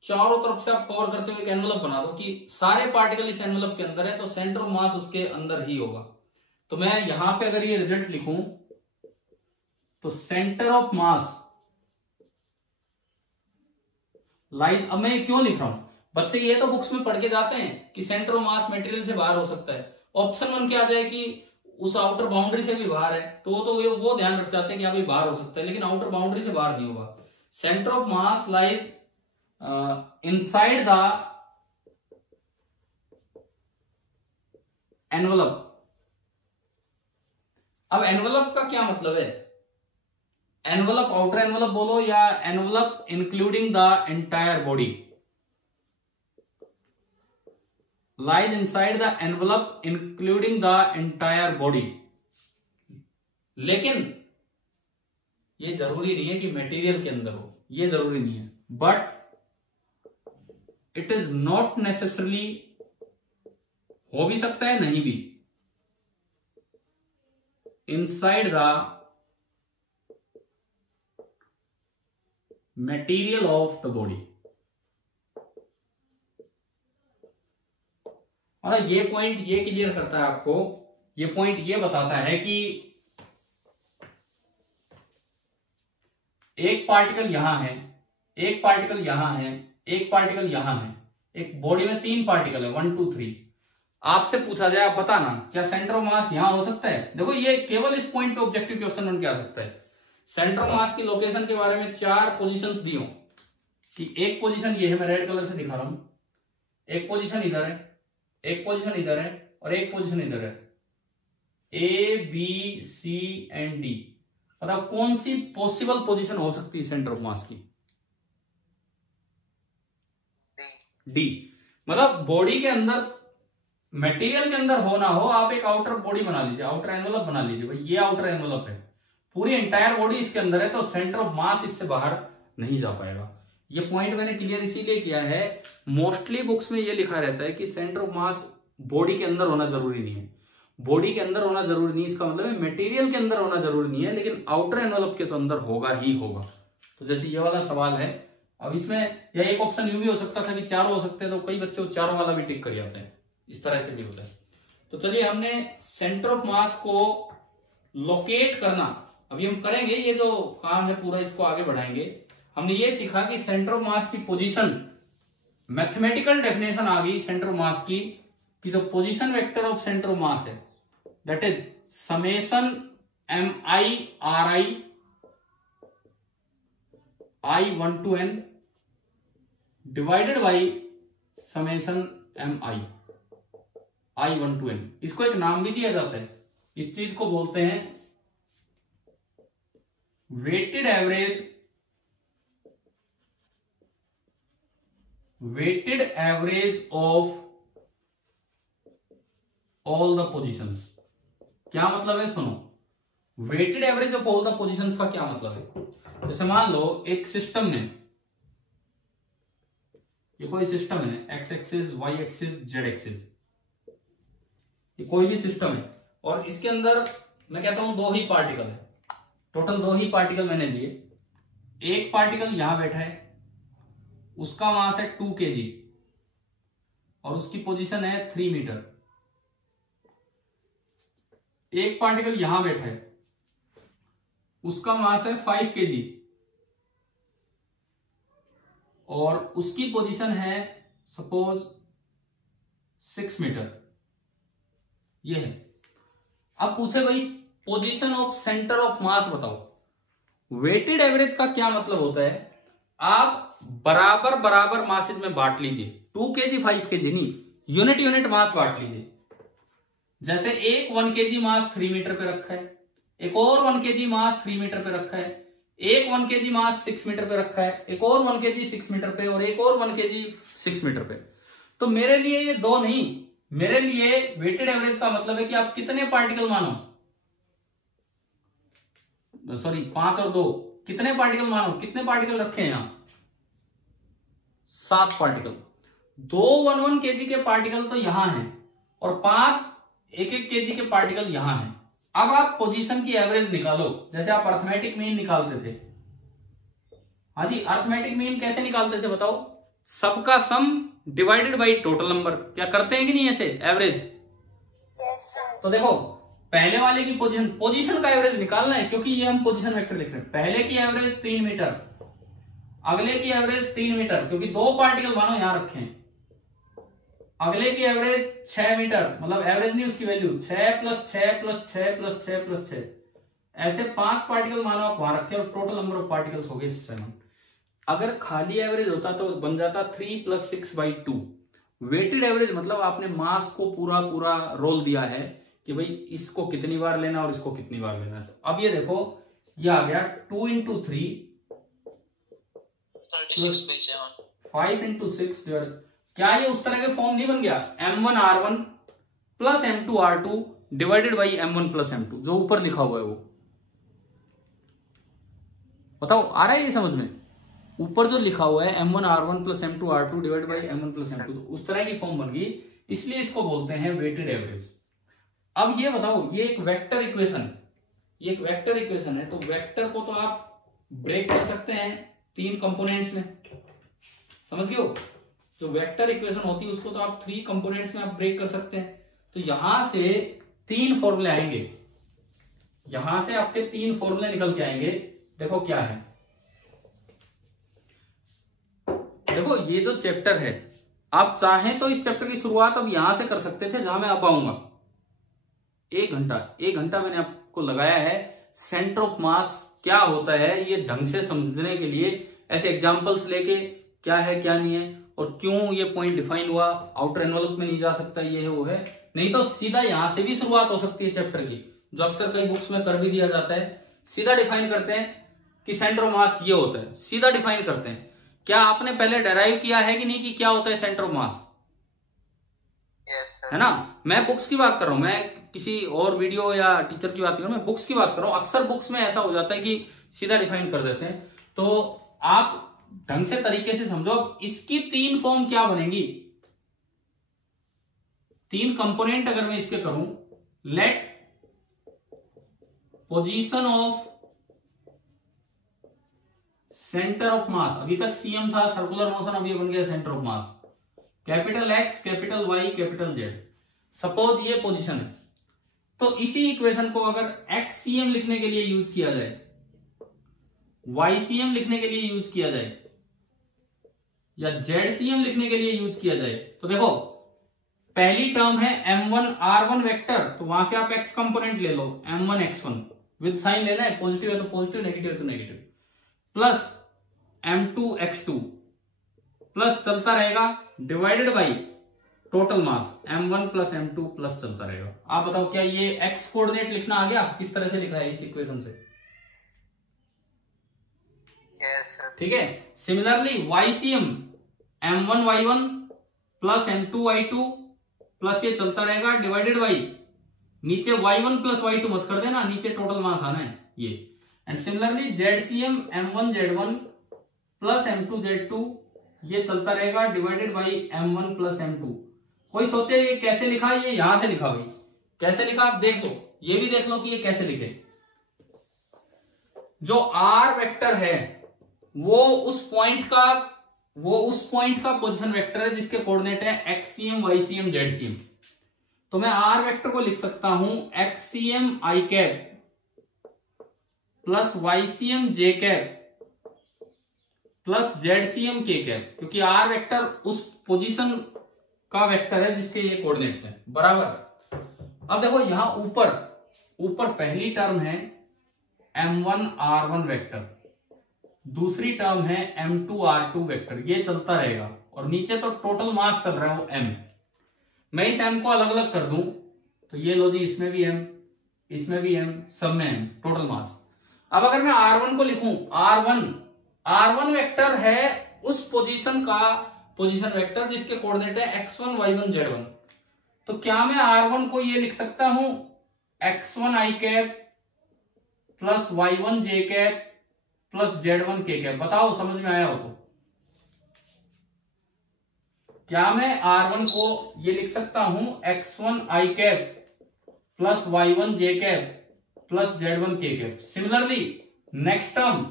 चारों तरफ से आप कवर करते हुए एक एनवलप बना दो कि सारे पार्टिकल इस एनवलप के अंदर है, तो सेंटर ऑफ मास उसके अंदर ही होगा। तो मैं यहां पे अगर ये रिजल्ट लिखूं तो सेंटर ऑफ मास लाइज, अब मैं क्यों लिख रहा हूं? बच्चे ये तो बुक्स में पढ़ के जाते हैं कि सेंटर ऑफ मास मटेरियल से बाहर हो सकता है। ऑप्शन 1 क्या आ जाए कि उस आउटर बाउंड्री से भी बाहर है, तो वो ध्यान रख जाते हैं कि अभी बाहर हो सकता है, लेकिन आउटर बाउंड्री से बाहर नहीं होगा। Centre of mass lies inside the envelope. अब एनवलप का क्या मतलब है? एनवलप, आउटर एनवलप बोलो या envelope including the entire body, lies inside the envelope including the entire body। लेकिन ये जरूरी नहीं है कि मटेरियल के अंदर हो, ये जरूरी नहीं है, but it is not necessarily, हो भी सकता है नहीं भी, inside the material of the body. और ये पॉइंट ये क्लियर करता है आपको, ये पॉइंट ये बताता है कि एक पार्टिकल यहां है, एक पार्टिकल यहां है, एक पार्टिकल यहां है, एक बॉडी में 3 पार्टिकल है, 1 2 3, आपसे पूछा जाए आप बताना क्या सेंटर ऑफ मास यहां हो सकता है? देखो ये केवल इस पॉइंट पे ऑब्जेक्टिव क्वेश्चन बन के आ सकता है। सेंटर ऑफ मास की लोकेशन के बारे में 4 पोजीशंस दी हो कि एक पोजीशन ये है, मैं रेड कलर से दिखा रहा हूं, एक पोजीशन इधर है, एक पोजीशन इधर है और एक पोजीशन इधर है, A B C and D. बताओ कौन सी पॉसिबल पोजीशन हो सकती है सेंटर ऑफ मास की? डी। मतलब बॉडी के अंदर, मटेरियल के अंदर हो ना हो, आप एक आउटर बॉडी बना लीजिए, आउटर एनवलप बना लीजिए। भाई ये आउटर एनवलप है, पूरी एंटायर बॉडी इसके अंदर है, तो सेंटर ऑफ मास इससे बाहर नहीं जा पाएगा। ये पॉइंट मैंने क्लियर इसीलिए किया है, मोस्टली बुक्स में ये लिखा रहता है कि सेंटर ऑफ मास बॉडी के अंदर होना जरूरी नहीं है, बॉडी के अंदर होना जरूरी नहीं, इसका मतलब है मटेरियल के अंदर होना जरूरी नहीं है, लेकिन आउटर एनवलप के तो अंदर होगा ही होगा। तो जैसे ये वाला सवाल है, अब इसमें या एक ऑप्शन यूं भी हो सकता था कि चारों हो सकते हैं, तो कई बच्चे चारों वाला भी टिक कर जाते हैं, इस तरह से भी होता है। तो चलिए हमने सेंटर ऑफ मास को लोकेट करना अभी हम करेंगे, ये जो काम है पूरा इसको आगे बढ़ाएंगे। हमने ये सीखा कि सेंटर ऑफ मास की पोजीशन, मैथमेटिकल डेफिनेशन आ गई सेंटर ऑफ मास की, कि जो position vector of centre of mass है that is summation M I R I 1 to n divided by summation M I 1 to n। इसको एक नाम भी दिया जाता है, इस चीज को बोलते हैं weighted average of all the positions. क्या मतलब है सुनो, weighted average of all the positions का क्या मतलब है? जैसे मान लो एक सिस्टम में, ये कोई सिस्टम है, X axis, Y axis, Z axis, ये कोई भी सिस्टम है, और इसके अंदर मैं कहता हूं 2 ही पार्टिकल है, टोटल 2 ही पार्टिकल मैंने लिए। एक पार्टिकल यहां बैठा है, उसका मास है 2 kg और उसकी पोजीशन है 3 मीटर। एक पार्टिकल यहां बैठा है, उसका मास है 5 kg और उसकी पोजीशन है सपोज 6 मीटर, ये है। अब पूछे भाई position of centre of mass बताओ। वेटेड एवरेज का क्या मतलब होता है, आप बराबर मासेज में बांट लीजिए, 2 kg 5 kg नहीं, यूनिट मास बांट लीजिए। जैसे एक 1 kg मास 3 मीटर पे रखा है, एक और 1 kg मास 3 मीटर पे रखा है, एक 1 kg मास 6 मीटर पे रखा है, एक और 1 kg 6 मीटर पे और एक और 1 kg 6 मीटर पे। तो मेरे लिए ये 2 नहीं, मेरे लिए वेटेड एवरेज का मतलब है कि आप कितने पार्टिकल मानो, सॉरी 5 और 2, कितने पार्टिकल मानो, कितने पार्टिकल रखे हैं यहां? 7 पार्टिकल। 2 1 kg के पार्टिकल तो यहां हैं और 5 1 kg के पार्टिकल यहां हैं। अब आप पोजीशन की एवरेज निकालो, जैसे आप अर्थमेटिक मीन निकालते थे। हाँ जी, अर्थमेटिक मीन कैसे निकालते थे बताओ? सबका सम डिवाइडेड बाई टोटल नंबर। क्या करते हैं कि नहीं ऐसे एवरेज? तो देखो पहले वाले की पोजीशन का एवरेज निकालना है, क्योंकि ये हम पोजीशन वेक्टर लिख रहे हैं। पहले की एवरेज 3 मीटर, अगले की एवरेज 3 मीटर, क्योंकि 2 पार्टिकल मानो यहां रखे हैं। अगले की एवरेज 6 मीटर, मतलब एवरेज नहीं उसकी वैल्यू, 6 + 6 + 6 + 6 + 6, ऐसे 5 पार्टिकल मानो आप वहां रखे और टोटल नंबर ऑफ पार्टिकल्स हो गए 7। अगर खाली एवरेज होता तो बन जाता 3 + 6/2। वेटेड एवरेज मतलब आपने मास को पूरा रोल दिया है कि भाई इसको कितनी बार लेना और इसको कितनी बार लेना है। तो अब ये देखो, ये आ गया 2 × 3 36/7, 5 × 6। क्या ये उस तरह के फॉर्म नहीं बन गया? M1R1 + M2R2 divided by M1 + M2, जो ऊपर लिखा हुआ है वो। बताओ आ रहा है ये समझ में? ऊपर जो लिखा हुआ है M1R1 + M2R2 divided by M1 + M2, तो उस तरह की फॉर्म बन गई, इसलिए इसको बोलते हैं वेटेड एवरेज। अब ये बताओ, ये एक वेक्टर इक्वेशन, ये एक वेक्टर इक्वेशन है, तो वेक्टर को तो आप ब्रेक कर सकते हैं 3 कंपोनेंट्स में, समझ गए हो? जो वेक्टर इक्वेशन होती है उसको तो आप 3 कंपोनेंट्स में आप ब्रेक कर सकते हैं। तो यहां से 3 फॉर्मूले आएंगे, यहां से आपके 3 फॉर्मूले निकल के आएंगे। देखो क्या है, देखो ये जो चैप्टर है आप चाहें तो इस चैप्टर की शुरुआत अब यहां से कर सकते थे जहां मैं अब आऊंगा। 1 घंटा मैंने आपको लगाया है सेंटर ऑफ मास क्या होता है ये ढंग से समझने के लिए, ऐसे एग्जांपल्स लेके क्या है क्या नहीं है और क्यों ये पॉइंट डिफाइन हुआ, आउटर एनवलप में नहीं जा सकता, ये है वो है। नहीं तो सीधा यहां से भी शुरुआत हो सकती है चैप्टर की, जो अक्सर कई बुक्स में कर भी दिया जाता है। सीधा डिफाइन करते हैं कि सेंटर ऑफ मास ये होता है, सीधा डिफाइन करते हैं। क्या आपने पहले डेराइव किया है कि नहीं कि क्या होता है सेंटर ऑफ मास? yes, है ना? मैं बुक्स की बात कर रहा हूं, मैं किसी और वीडियो या टीचर की बात कर रहा हूं, मैं बुक्स की बात कर रहा हूं। अक्सर बुक्स में ऐसा हो जाता है कि सीधा डिफाइन कर देते हैं। तो आप ढंग से तरीके से समझो। इसकी 3 फॉर्म क्या बनेगी, 3 कंपोनेंट अगर मैं इसके करूं, let position of centre of mass, अभी तक सीएम था, सर्कुलर मोशन, अब ये बन गया centre of mass, capital X, capital Y, capital Z. Suppose ये पोजीशन है, तो इसी इक्वेशन को अगर एक्ससीएम लिखने के लिए यूज किया जाए, वाईसीएम लिखने के लिए यूज किया जाए या जेडसीएम लिखने के लिए यूज किया जाए, तो देखो पहली टर्म है m1r1 वेक्टर, तो वहां से आप x कंपोनेंट ले लो, m1x1 विद साइन लेना है, पॉजिटिव है तो पॉजिटिव, नेगेटिव है तो नेगेटिव, प्लस m2x2 प्लस चलता रहेगा divided by total mass m1 plus m2 plus चलता रहेगा। आप बताओ क्या ये x कोऑर्डिनेट लिखना आ गया? किस तरह से लिखा है इस इक्वेशन से? ठीक है। Similarly YCM m1y1 plus m2y2 plus ये चलता रहेगा डिवाइडेड बाई, नीचे y1 प्लस y2 मत कर देना, नीचे टोटल मास आना है ये। And similarly जेडसीएम m1z1 plus m2z2 ये चलता रहेगा divided by m1 plus m2। कोई सोचे ये कैसे लिखा, ये यहां से लिखा भाई, कैसे लिखा आप देख लो, ये भी देख लो कि ये कैसे लिखे। जो r वेक्टर है वो उस पॉइंट का पोजीशन वेक्टर है जिसके कोऑर्डिनेट है एक्ससीएम, वाईसीएम, जेडसीएम। तो मैं आर वेक्टर को लिख सकता हूं एक्ससीएम आई कैप प्लस वाईसीएम जे कैप प्लस जेडसीएम के कैप, क्योंकि आर वेक्टर उस पोजीशन का वेक्टर है जिसके ये कोऑर्डिनेट्स हैं, बराबर। अब देखो यहां ऊपर पहली टर्म है m1r1 वेक्टर, दूसरी टर्म है m2r2 वेक्टर, ये चलता रहेगा, और नीचे तो टोटल मास चल रहा है वो m। मैं इस m को अलग अलग कर दूं तो ये लो जी, इसमें भी m, इसमें भी m, सब में m, टोटल मास। अब अगर मैं r1 को लिखूं, r1 वेक्टर है उस पोजीशन वेक्टर जिसके कोऑर्डिनेट है x1 y1 z1। तो क्या मैं r1 को ये लिख सकता हूं x1 i cap plus y1 j cap plus z1 k cap? बताओ समझ में आया हो तो। क्या मैं r1 को ये लिख सकता हूं x1 i cap plus y1 j cap plus z1 k cap? Similarly next term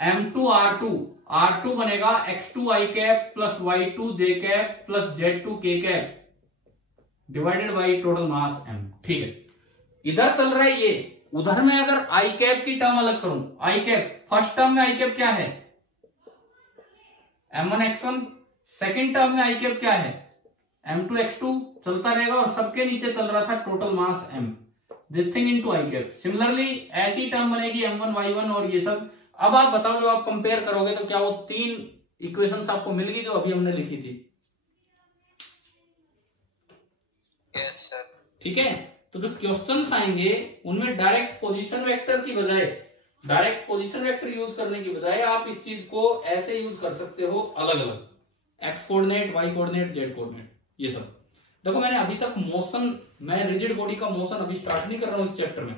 m2r2 बनेगा x2 i cap plus y2 j cap plus z2 k cap divided by total mass m। ठीक है, इधर चल रहा है ये, उधर में अगर आई कैप की टर्म अलग करूं, आई कैप फर्स्ट टर्म में आई कैप क्या है m1x1, सेकेंड टर्म में आई कैप क्या है m2x2, चलता रहेगा और सबके नीचे चल रहा था total mass m, this thing into I cap. Similarly ऐसी टर्म बनेगी m1y1 और ये सब। अब आप बताओ जब आप कंपेयर करोगे तो क्या वो 3 इक्वेशंस आपको मिल गई जो अभी हमने लिखी थी? yes, sir. ठीक है, तो जो क्वेश्चंस आएंगे उनमें डायरेक्ट पोजीशन वेक्टर की बजाय, डायरेक्ट पोजीशन वेक्टर यूज करने की बजाय आप इस चीज को ऐसे यूज कर सकते हो अलग अलग, X coordinate, Y coordinate, Z coordinate, ये सब। देखो मैंने अभी तक मोशन, मैं रिजिड बॉडी का मोशन अभी स्टार्ट नहीं कर रहा हूं इस चैप्टर में।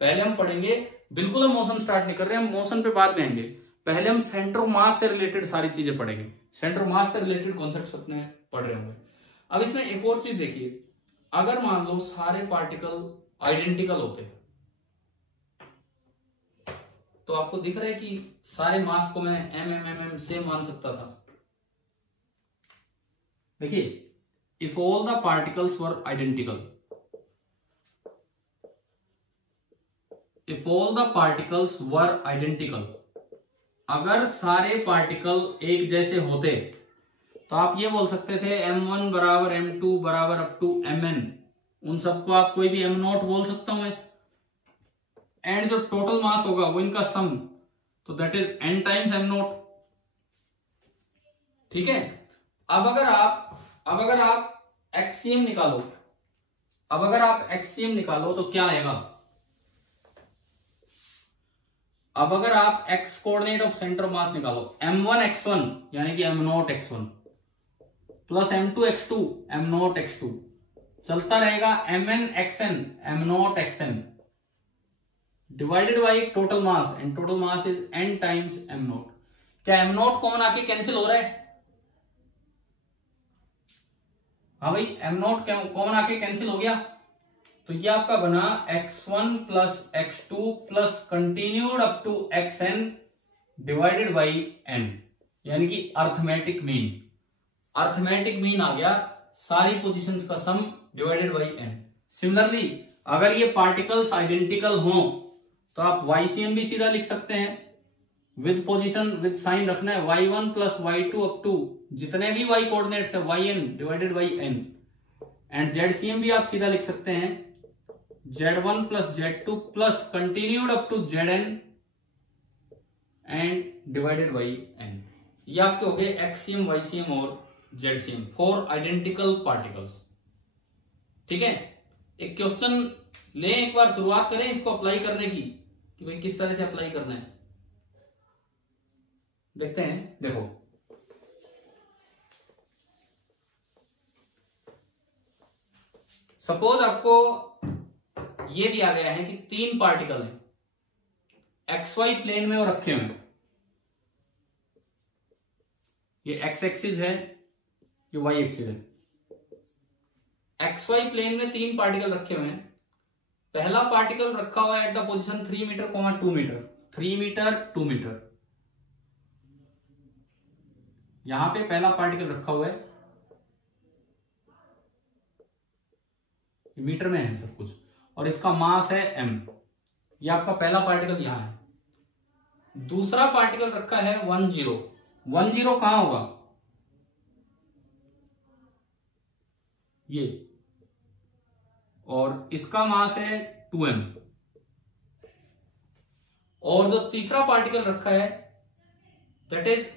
पहले हम पढ़ेंगे, बिल्कुल हम मोशन स्टार्ट नहीं कर रहे हैं, हम मोशन पे बाद में आएंगे। पहले हम सेंटर ऑफ मास से रिलेटेड सारी चीजें पढ़ेंगे, सेंटर ऑफ मास से रिलेटेड कॉन्सेप्ट अपने पढ़ रहे होंगे। अब इसमें एक और चीज देखिए, अगर मान लो सारे पार्टिकल आइडेंटिकल होते तो आपको दिख रहा है कि सारे मास को मैं m सेम मान सकता था। देखिए, if all the particles were identical, if all the particles were identical, अगर सारे पार्टिकल एक जैसे होते तो आप ये बोल सकते थे m1 बराबर m2 बराबर अप टू mn, उन सबको आप कोई भी m0 बोल सकता हूं मैं, एंड जो टोटल मास होगा वो इनका सम, तो that is n times m0। ठीक है। अब अगर आप एक्सीएम निकालो, तो क्या आएगा? अब अगर आप x coordinate of centre of मास निकालो, m1 x1 यानी कि m0 x1 plus m2 x2 m0 x2, चलता रहेगा mn xn m0 xn divided by total mass, and total mass is n times m0। क्या m0 कॉमन आके cancel हो रहा है? हाँ भाई, m0 कॉमन आके कैंसिल हो गया, तो ये आपका बना x1 plus x2 plus continued up to xn divided by n, यानी कि अर्थमेटिक मीन आ गया, सारी पोजीशंस का सम डिवाइडेड बाई n। सिमिलरली अगर ये पार्टिकल्स आइडेंटिकल हों तो आप YCM भी सीधा लिख सकते हैं, विद पोजीशन विद साइन रखना है y1 plus y2 up to जितने भी y कोऑर्डिनेट्स है yn divided by n, and ZCM भी आप सीधा लिख सकते हैं Z1 plus Z2 plus continued up to Zn and divided by n। ये आपके हो गए XCM, YCM और ZCM, 4 आइडेंटिकल पार्टिकल्स। ठीक है। एक क्वेश्चन लें, एक बार शुरुआत करें इसको अप्लाई करने की, कि भाई किस तरह से अप्लाई करना है, देखते हैं। देखो, सपोज आपको ये दिया गया है कि 3 पार्टिकल हैं, XY प्लेन में वो रखे हुए हैं, ये x एक्सिस है, ये y एक्सिस है। XY प्लेन में 3 पार्टिकल रखे हुए हैं। पहला पार्टिकल रखा हुआ है at the position 3 metre, 2 metre, 3 metre 2 metre, यहां पे पहला पार्टिकल रखा हुआ है, मीटर में है सब कुछ, और इसका मास है m। ये आपका पहला पार्टिकल यहां है। दूसरा पार्टिकल रखा है 10, 10 कहां होगा? ये, और इसका मास है 2m। और जो तीसरा पार्टिकल रखा है that is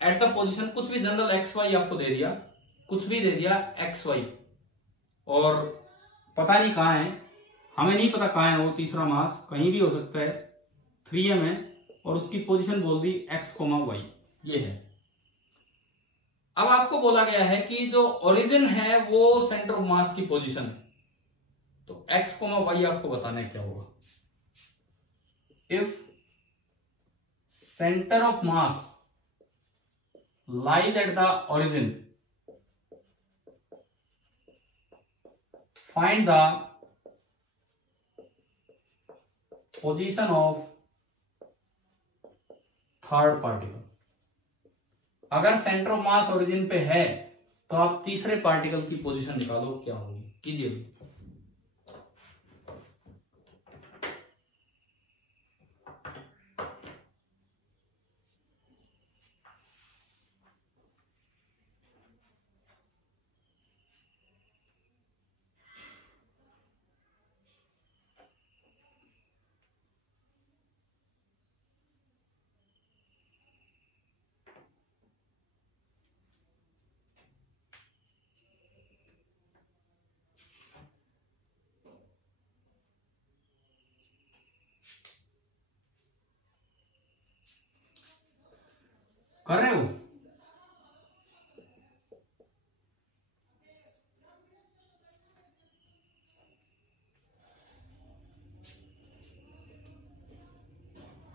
eight the position, कुछ भी जनरल XY आपको दे दिया, कुछ भी दे दिया XY, और पता नहीं कहां है, हमें नहीं पता कहां है वो तीसरा मास, कहीं भी हो सकता है, 3m है, और उसकी पोजीशन बोल दी x, y, ये है। अब आपको बोला गया है कि जो ओरिजिन है वो सेंटर ऑफ मास की पोजीशन है, तो x, y आपको बताना है क्या होगा। If centre of mass lies at the origin, find the position of third particle। अगर सेंटर ऑफ मास ओरिजिन पे है तो आप तीसरे पार्टिकल की पोजीशन निकालो, क्या होगी, कीजिए। कर रहे हो?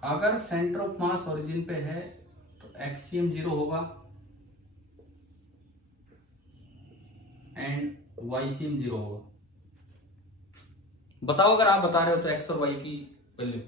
अगर सेंटर ऑफ मास ओरिजिन पे है तो एक्सियम 0 होगा एंड YCM 0 होगा। बताओ अगर आप बता रहे हो तो x और y की वैल्यू।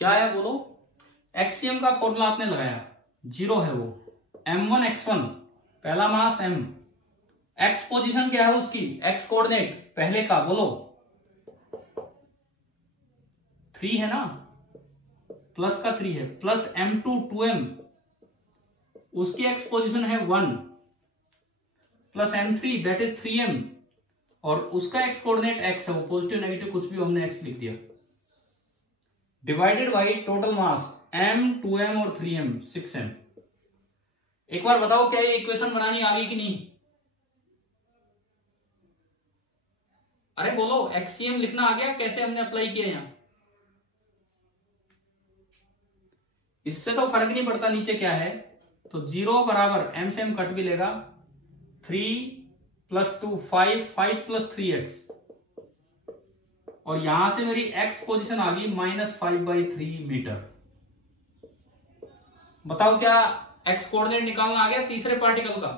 क्या है बोलो? एक्सीएम का फॉर्मूला आपने लगाया, 0 है वो, m1 x1 पहला मास m, x पोजीशन क्या है उसकी, x कोऑर्डिनेट पहले का बोलो 3 है ना, प्लस का 3 है, प्लस m2 2m उसकी x पोजीशन है 1 plus m3 that is 3m और उसका x कोऑर्डिनेट x है, वो पॉजिटिव नेगेटिव कुछ भी हमने x लिख दिया, divided by total mass m 2m और 3m 6m। एक बार बताओ क्या ये इक्वेशन बनानी आ गई कि नहीं? अरे बोलो, एक्सीएम लिखना आ गया? कैसे हमने अप्लाई किया यहां? इससे तो फर्क नहीं पड़ता नीचे क्या है, तो 0 बराबर m से m कट भी लेगा, 3 प्लस 2 5 5 प्लस 3x और यहां से मेरी x पोजीशन आ गई -5/3 मीटर। बताओ क्या x कोऑर्डिनेट निकालना आ गया तीसरे पार्टिकल का?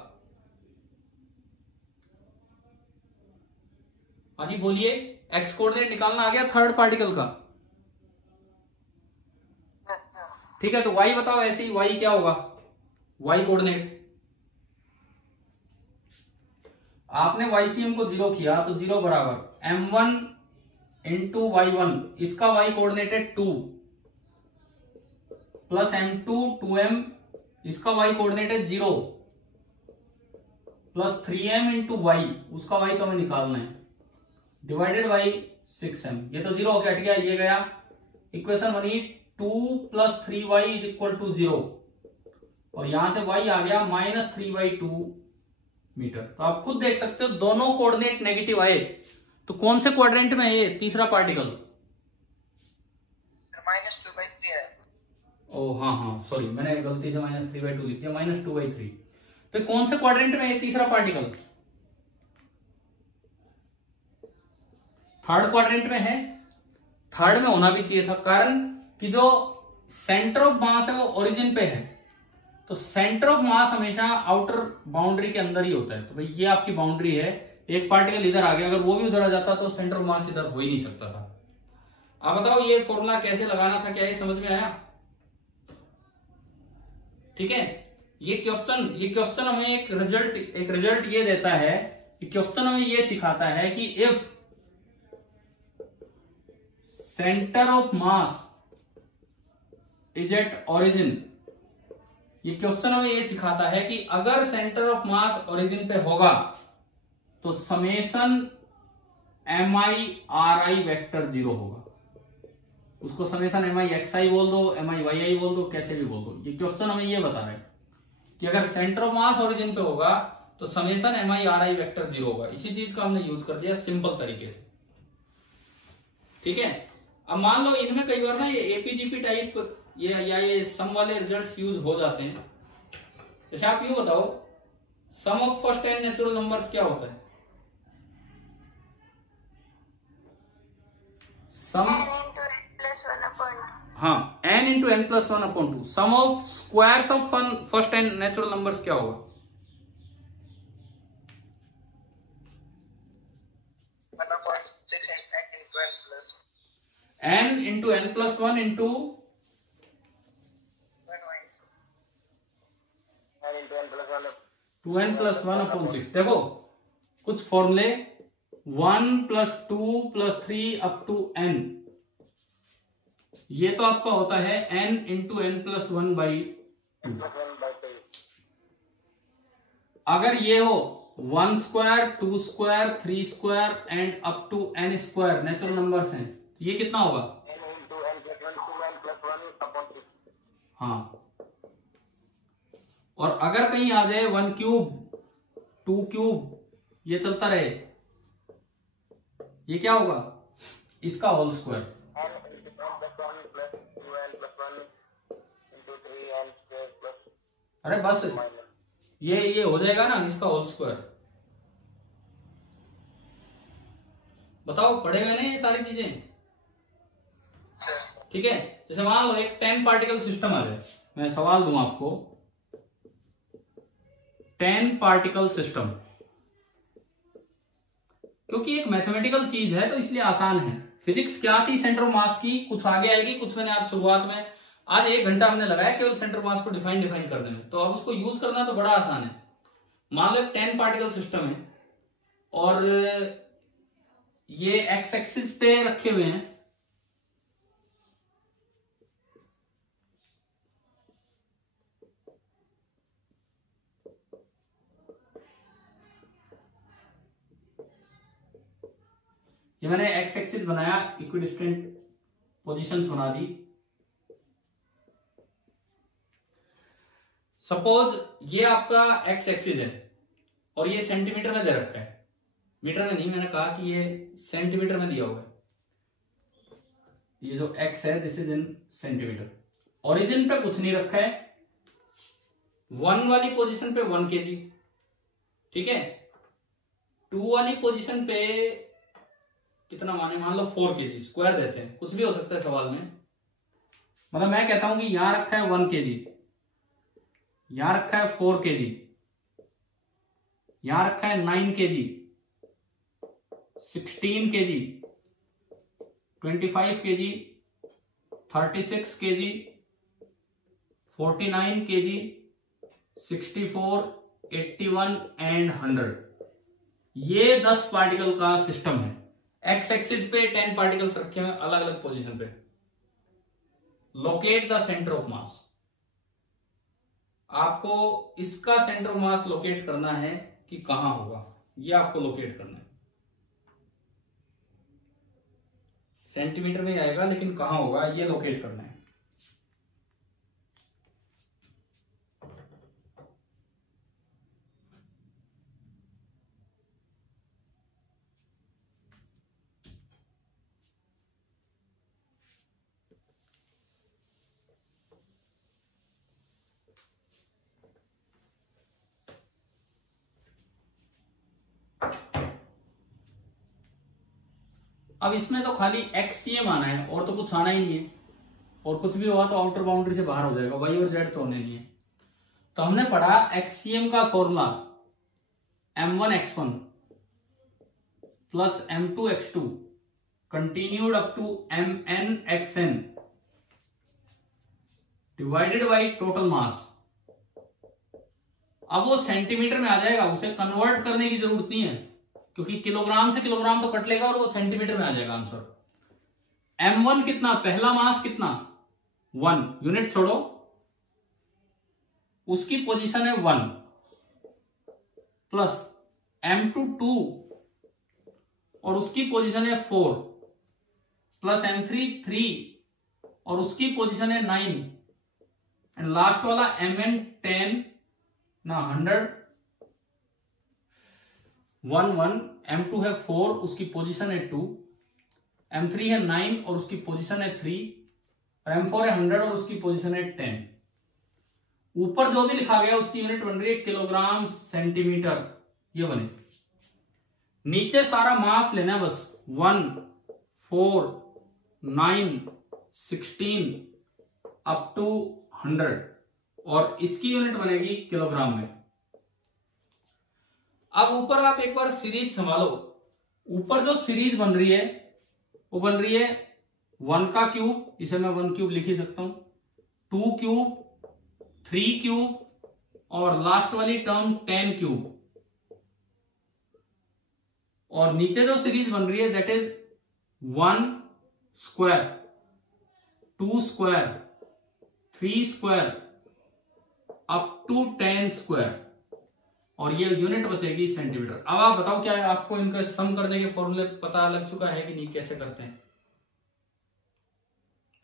हाजी बोलिए, x कोऑर्डिनेट निकालना आ गया थर्ड पार्टिकल का? ठीक है, तो y बताओ ऐसे ही, y क्या होगा, y कोऑर्डिनेट आपने YCM को 0 किया तो 0 बराबर m1 इंटू y1, इसका y कोऑर्डिनेट है 2 प्लस m2 2m इसका y कोऑर्डिनेट है 0 प्लस 3m इंटू y उसका y तो हमें निकालना है, डिवाइडेड बाई 6m। ये तो 0 होकर हट गया, ये गया, इक्वेशन बनी 2 plus 3y is equal to 0 और यहां से y आ गया -3/2 मीटर। तो आप खुद देख सकते हो दोनों कोऑर्डिनेट नेगेटिव आए, तो कौन से क्वाड्रेंट में है ये तीसरा पार्टिकल? -2/3 है। ओ हाँ सॉरी, मैंने गलती से -3/2 लिख दिया, -2/3। तो कौन से क्वाड्रेंट में है तीसरा पार्टिकल? थर्ड क्वाड्रेंट में है। थर्ड में होना भी चाहिए था, कारण कि जो सेंटर ऑफ मास है वो ओरिजिन पे है, तो सेंटर ऑफ मास हमेशा आउटर बाउंड्री के अंदर ही होता है। तो भाई ये आपकी बाउंड्री है, एक पार्टिकल इधर आ गया, अगर वो भी उधर आ जाता तो सेंटर ऑफ मास इधर हो ही नहीं सकता था। अब बताओ ये फॉर्मूला कैसे लगाना था, क्या ये समझ में आया? ठीक है, ये क्वेश्चन हमें एक रिजल्ट ये देता है, क्वेश्चन हमें ये सिखाता है कि if centre of mass is at origin, ये क्वेश्चन हमें ये सिखाता है कि अगर सेंटर ऑफ मास ओरिजिन पे होगा तो समेशन MI/RI वेक्टर 0 होगा। उसको समेशन MI/XI बोल दो, MI/YI बोल दो, कैसे भी बोल दो। ये क्वेश्चन हमें ये बता रहा है कि अगर सेंटर ऑफ मास ओरिजिन पे होगा तो समेशन MI/RI वेक्टर 0 होगा। इसी चीज का हमने यूज कर दिया सिंपल तरीके से। ठीक है, अब मान लो इनमें कई बार ना ये APGP टाइप ये सम वाले रिजल्ट्स यूज हो जाते हैं। जैसे आप यूं बताओ, sum of first n natural numbers क्या होता है? सम हाँ n into n plus 1/2। Sum of squares of first n natural numbers क्या होगा? 1/6 n into n plus 1 into 2n plus 1/6। देखो कुछ फॉर्मूले 1 plus 2 plus 3 up to n, ये तो आपका होता है n इंटू n प्लस 1/2। अगर ये हो 1 square 2 square 3 square and up to n square natural numbers हैं, तो ये कितना होगा? हाँ, और अगर कहीं आ जाए 1 क्यूब 2 क्यूब, ये चलता रहे, ये क्या होगा? इसका होल स्क्वायर। अरे बस ये हो जाएगा ना इसका होल स्क्वायर। बताओ पढ़ेगा नहीं ये सारी चीजें? ठीक है, जैसे मान लो एक 10 पार्टिकल सिस्टम आ जाए, मैं सवाल दूं आपको, 10 पार्टिकल सिस्टम, क्योंकि एक मैथमेटिकल चीज है तो इसलिए आसान है। फिजिक्स क्या थी सेंटर ऑफ मास की, कुछ आगे आएगी, कुछ मैंने आज शुरुआत में आज 1 घंटा हमने लगाया केवल सेंटर ऑफ मास को डिफाइन करने में। तो अब उसको यूज करना तो बड़ा आसान है। मान लो 10 पार्टिकल सिस्टम है और ये एक्स एक्सिस पे रखे हुए हैं, ये मैंने एक्स एक्सिस बनाया, इक्विडिस्टेंट पोजीशंस बना दी। सपोज ये आपका एक्स एक्सिस है और ये सेंटीमीटर में दे रखा है, मीटर में नहीं, मैंने कहा कि ये सेंटीमीटर में दिया हुआ है। ये जो एक्स है this is in centimetre. Origin पे कुछ नहीं रखा है, 1 वाली पोजीशन पे 1 kg, ठीक है। 2 वाली पोजीशन पे कितना माने, मान लो 4 kg, स्क्वायर देते हैं, कुछ भी हो सकता है सवाल में। मतलब मैं कहता हूं कि यहां रखा है 1 kg, यहां रखा है 4 kg, यहां रखा है 9 kg, 16 kg, 25 kg, 36 kg, 49 kg, 64, 81 and 100। ये 10 पार्टिकल का सिस्टम है। एक्स एक्सिस पे 10 पार्टिकल्स रखे हुए अलग अलग पोजीशन पे। लोकेट द सेंटर ऑफ मास। आपको इसका सेंटर ऑफ मास लोकेट करना है कि कहां होगा, ये आपको लोकेट करना है। सेंटीमीटर में आएगा लेकिन कहां होगा ये लोकेट करना है। अब इसमें तो खाली एक्सीएम आना है और तो कुछ आना ही नहीं है, और कुछ भी होगा तो आउटर बाउंड्री से बाहर हो जाएगा, वाई और जेड तो होने नहीं है। तो हमने पढ़ा एक्सीएम का formula m1x1 plus m2x2 continued up to mnxn divided by total mass. अब वो सेंटीमीटर में आ जाएगा, उसे कन्वर्ट करने की जरूरत नहीं है क्योंकि किलोग्राम से किलोग्राम तो कट लेगा और वो सेंटीमीटर में आ जाएगा आंसर। m1 कितना, पहला मास कितना 1, यूनिट छोड़ो, उसकी पोजीशन है 1, प्लस m2 2 और उसकी पोजीशन है 4, प्लस m3 3 और उसकी पोजीशन है 9, एंड लास्ट वाला mn 10 ना 100 1 1, m2 है 4, उसकी पोजीशन है 2, m3 है 9 और उसकी पोजीशन है 3, और m4 है 100 और उसकी पोजीशन है 10। ऊपर जो भी लिखा गया उसकी यूनिट बन रही है किलोग्राम सेंटीमीटर, ये बने। नीचे सारा मास लेना है बस, 1 4 9 16 अप टू 100, और इसकी यूनिट बनेगी किलोग्राम में। अब ऊपर आप एक बार सीरीज संभालो, ऊपर जो सीरीज बन रही है वो बन रही है 1 का क्यूब, इसे मैं 1 क्यूब लिख ही सकता हूं, 2 क्यूब, 3 क्यूब और लास्ट वाली टर्म 10 क्यूब। और नीचे जो सीरीज बन रही है that is 1 square, 2 square, 3 square up to 10 square, और ये यूनिट बचेगी सेंटीमीटर। अब आप बताओ क्या है, आपको इनका सम करने के फॉर्मूले पता लग चुका है कि नहीं, कैसे करते हैं?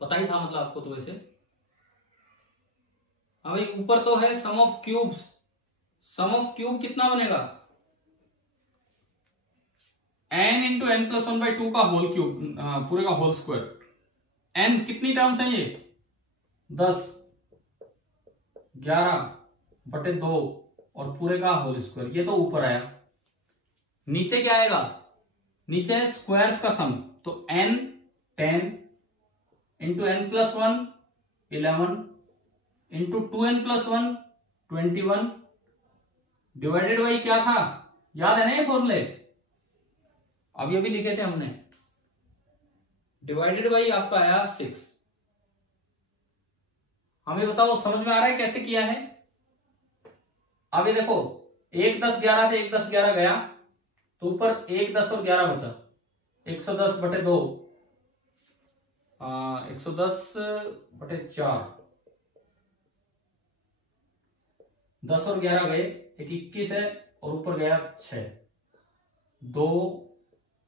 पता ही था मतलब आपको तो वैसे। हाँ भाई, ऊपर तो है sum of cubes, sum of cube कितना बनेगा n इंटू n प्लस 1/2 का होल क्यूब, पूरे का होल स्क्वायर। n कितनी टर्म्स है ये 10, 11/2 और पूरे का होल स्क्वायर, ये तो ऊपर आया। नीचे क्या आएगा, नीचे स्क्वायर्स का सम, तो n 10 into n plus 1 11 into 2n plus 1 21 divided by क्या था, याद है ना ये फॉर्मूले, अब ये भी लिखे थे हमने, डिवाइडेड बाई आपका आया 6। हमें बताओ समझ में आ रहा है कैसे किया है। अब ये देखो 1 10 11 से 1 10 11 गया तो ऊपर 1 10 और 11 बचा 110/2 110/4 10 और 11 गए 21 है और ऊपर गया 6 2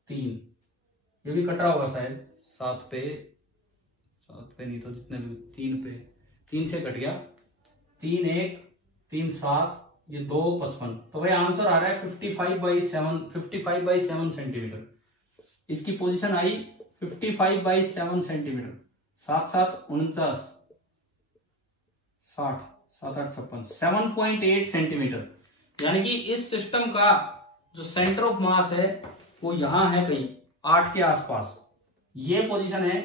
3 ये भी कट रहा होगा शायद 7 पे नहीं तो जितने भी 3 से कट गया 3 1 3 7 ये 2 55 तो भाई आंसर आ रहा है 55/7 सेंटीमीटर। इसकी पोजीशन आई 55/7 सेंटीमीटर। 7 7 49 60 7 8 56 7.8 सेंटीमीटर। यानी कि इस सिस्टम का जो सेंटर ऑफ मास है वो यहां है कहीं 8 के आसपास। ये पोजीशन है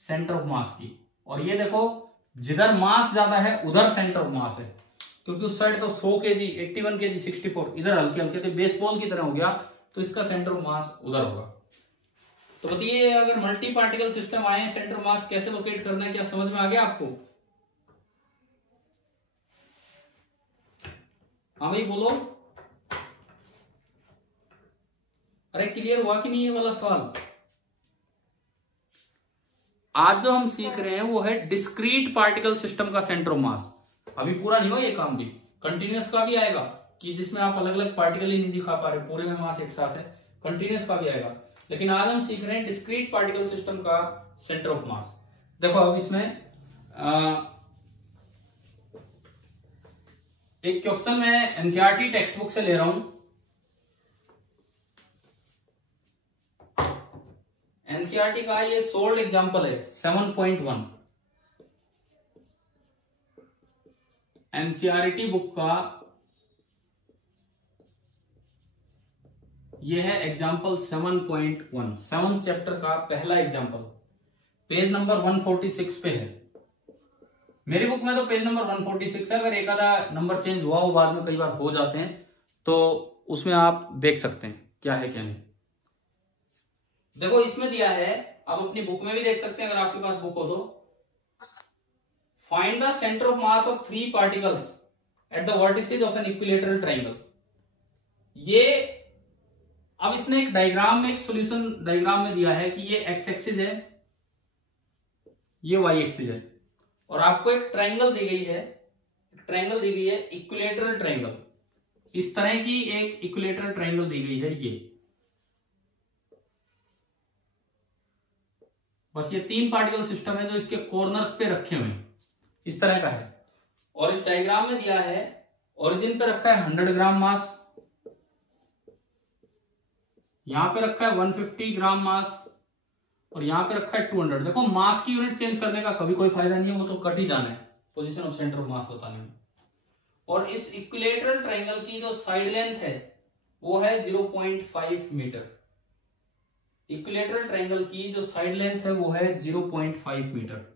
सेंटर ऑफ मास की। और ये देखो जिधर मास ज्यादा है उधर सेंटर ऑफ मास है, क्योंकि उस साइड तो 100 kg 81 kg 64 इधर हल्के हल्के तो बेसबॉल की तरह हो गया, तो इसका सेंटर ऑफ मास उधर होगा। तो बताइए अगर मल्टी पार्टिकल सिस्टम आए सेंटर ऑफ मास कैसे लोकेट करना है, क्या समझ में आ गया आपको? हाँ भाई बोलो। अरे क्लियर हुआ कि नहीं ये वाला सवाल? आज जो हम सीख रहे हैं वो है डिस्क्रीट पार्टिकल सिस्टम का सेंटर ऑफ मास। अभी पूरा नहीं हुआ ये काम भी, कंटिन्यूअस का भी आएगा कि जिसमें आप अलग अलग पार्टिकल ही नहीं दिखा पा रहे, पूरे में मास एक साथ है, कंटिन्यूअस का भी आएगा। लेकिन आज हम सीख रहे हैं डिस्क्रीट पार्टिकल सिस्टम का सेंटर ऑफ मास। देखो अब इसमें एक क्वेश्चन मैं एनसीईआरटी टेक्स्ट बुक से ले रहा हूं। एनसीईआरटी का ये सोल्ड एग्जांपल है 7.1। एनसीईआरटी बुक का ये है एग्जांपल 7.1, 7th चैप्टर का पहला एग्जांपल। पेज नंबर 146 पे है। मेरी बुक में तो पेज नंबर 146 है, अगर एक आधा नंबर चेंज हुआ हो बाद में, कई बार हो जाते हैं, तो उसमें आप देख सकते हैं क्या है क्या नहीं। देखो इसमें दिया है, आप अपनी बुक में भी देख सकते हैं अगर आपके पास बुक हो तो। Find the centre of mass of 3 particles at the vertices of an equilateral triangle. ये अब इसने एक डायग्राम में, एक सॉल्यूशन डायग्राम में दिया है कि ये एक्स एक्सिस है, ये वाई एक्सिस है, और आपको एक ट्राइंगल दी गई है, इक्विलेटरल ट्राइंगल। इस तरह की एक इक्विलेटरल ट्राइंगल दी गई है ये। बस ये 3 पार्टिकल सिस्टम है जो इसके कॉर्नर्स पे रखे हुए हैं, इस तरह का है। और इस डायग्राम में दिया है ओरिजिन पे रखा है 100 ग्राम मास, यहां पे रखा है 150 ग्राम मास, और यहां पे रखा है 200। देखो मास की यूनिट चेंज करने का कभी कोई फायदा नहीं है, वो तो कट ही जाना है पोजीशन ऑफ सेंटर ऑफ मास बताने में। और इस इक्विलेटरल ट्राइंगल की जो साइड लेंथ है वो है 0.5 मीटर। इक्विलेटरल ट्राइंगल की जो साइड लेंथ है वो है 0.5 मीटर।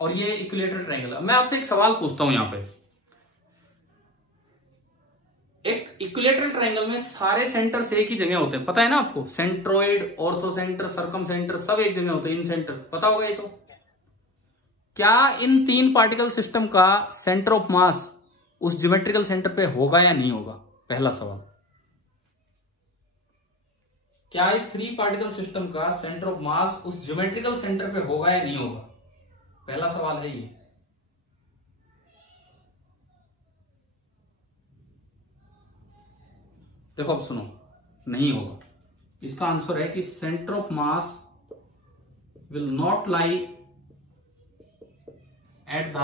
और ये इक्विलेटरल ट्राइंगल है। मैं आपसे एक सवाल पूछता हूं, यहां पे एक इक्विलेटरल ट्राइंगल में सारे सेंटर एक ही जगह होते हैं, पता है ना आपको? Centroid, ortho centre, circum centre सब एक जगह होते हैं, इन सेंटर पता होगा ये तो। क्या इन 3 पार्टिकल सिस्टम का सेंटर ऑफ मास उस ज्योमेट्रिकल सेंटर पे होगा या नहीं होगा? पहला सवाल। क्या इस 3 पार्टिकल सिस्टम का सेंटर ऑफ मास उस ज्योमेट्रिकल सेंटर पे होगा या नहीं होगा? पहला सवाल है ये। देखो अब सुनो, नहीं होगा। इसका आंसर है कि centre of mass will not lie at the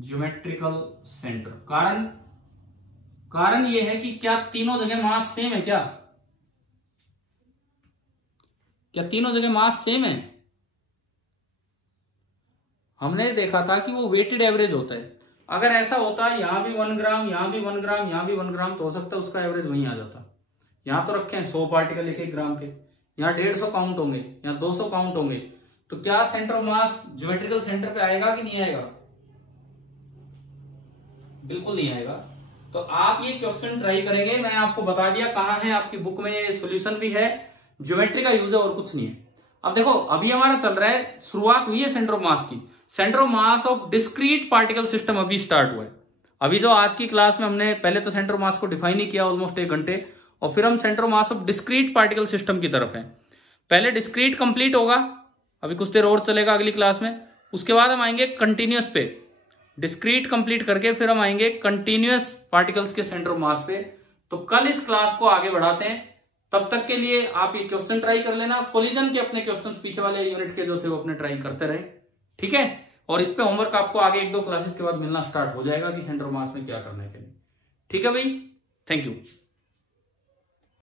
geometrical centre. कारण यह है कि क्या तीनों जगह मास सेम है? क्या तीनों जगह मास सेम है? हमने देखा था कि वो वेटेड एवरेज होता है। अगर ऐसा होता है यहां भी 1 ग्राम, यहां भी 1 ग्राम, यहां भी 1 ग्राम, तो हो सकता है उसका एवरेज वहीं आ जाता। यहां तो रखे हैं 100 पार्टिकल 1 ग्राम के, यहां 150 काउंट होंगे, यहां 200 काउंट होंगे, तो क्या centre of mass geometrical centre पे आएगा कि नहीं आएगा? बिल्कुल नहीं आएगा। तो आप ये क्वेश्चन ट्राई करेंगे, मैंने आपको बता दिया कहाँ है आपकी बुक में, ये सोल्यूशन भी है, ज्योमेट्री का यूज है और कुछ नहीं है। अब देखो अभी हमारा चल रहा है, शुरुआत हुई है सेंटर ऑफ मास की, centre of mass of discrete particle system अभी स्टार्ट हुआ है। अभी जो आज की क्लास में हमने पहले तो सेंटर ऑफ मास को डिफाइन ही किया ऑलमोस्ट 1 घंटे, और फिर हम centre of mass of discrete particle system की तरफ है। पहले डिस्क्रीट कंप्लीट होगा, अभी कुछ देर और चलेगा अगली क्लास में, उसके बाद हम आएंगे कंटिन्यूअस पे, डिस्क्रीट कंप्लीट करके फिर हम आएंगे कंटिन्यूअस पार्टिकल्स के सेंटर ऑफ मास पे। तो कल इस क्लास को आगे बढ़ाते हैं, तब तक के लिए आप ये क्वेश्चन ट्राई कर लेना, कोलिजन के अपने क्वेश्चंस पीछे वाले यूनिट के जो थे वो अपने ट्राई करते रहे, ठीक है। और इस पे होमवर्क आपको आगे 1-2 क्लासेस के बाद मिलना स्टार्ट हो जाएगा कि सेंटर ऑफ मास में क्या करना है, ठीक है भाई, थैंक यू।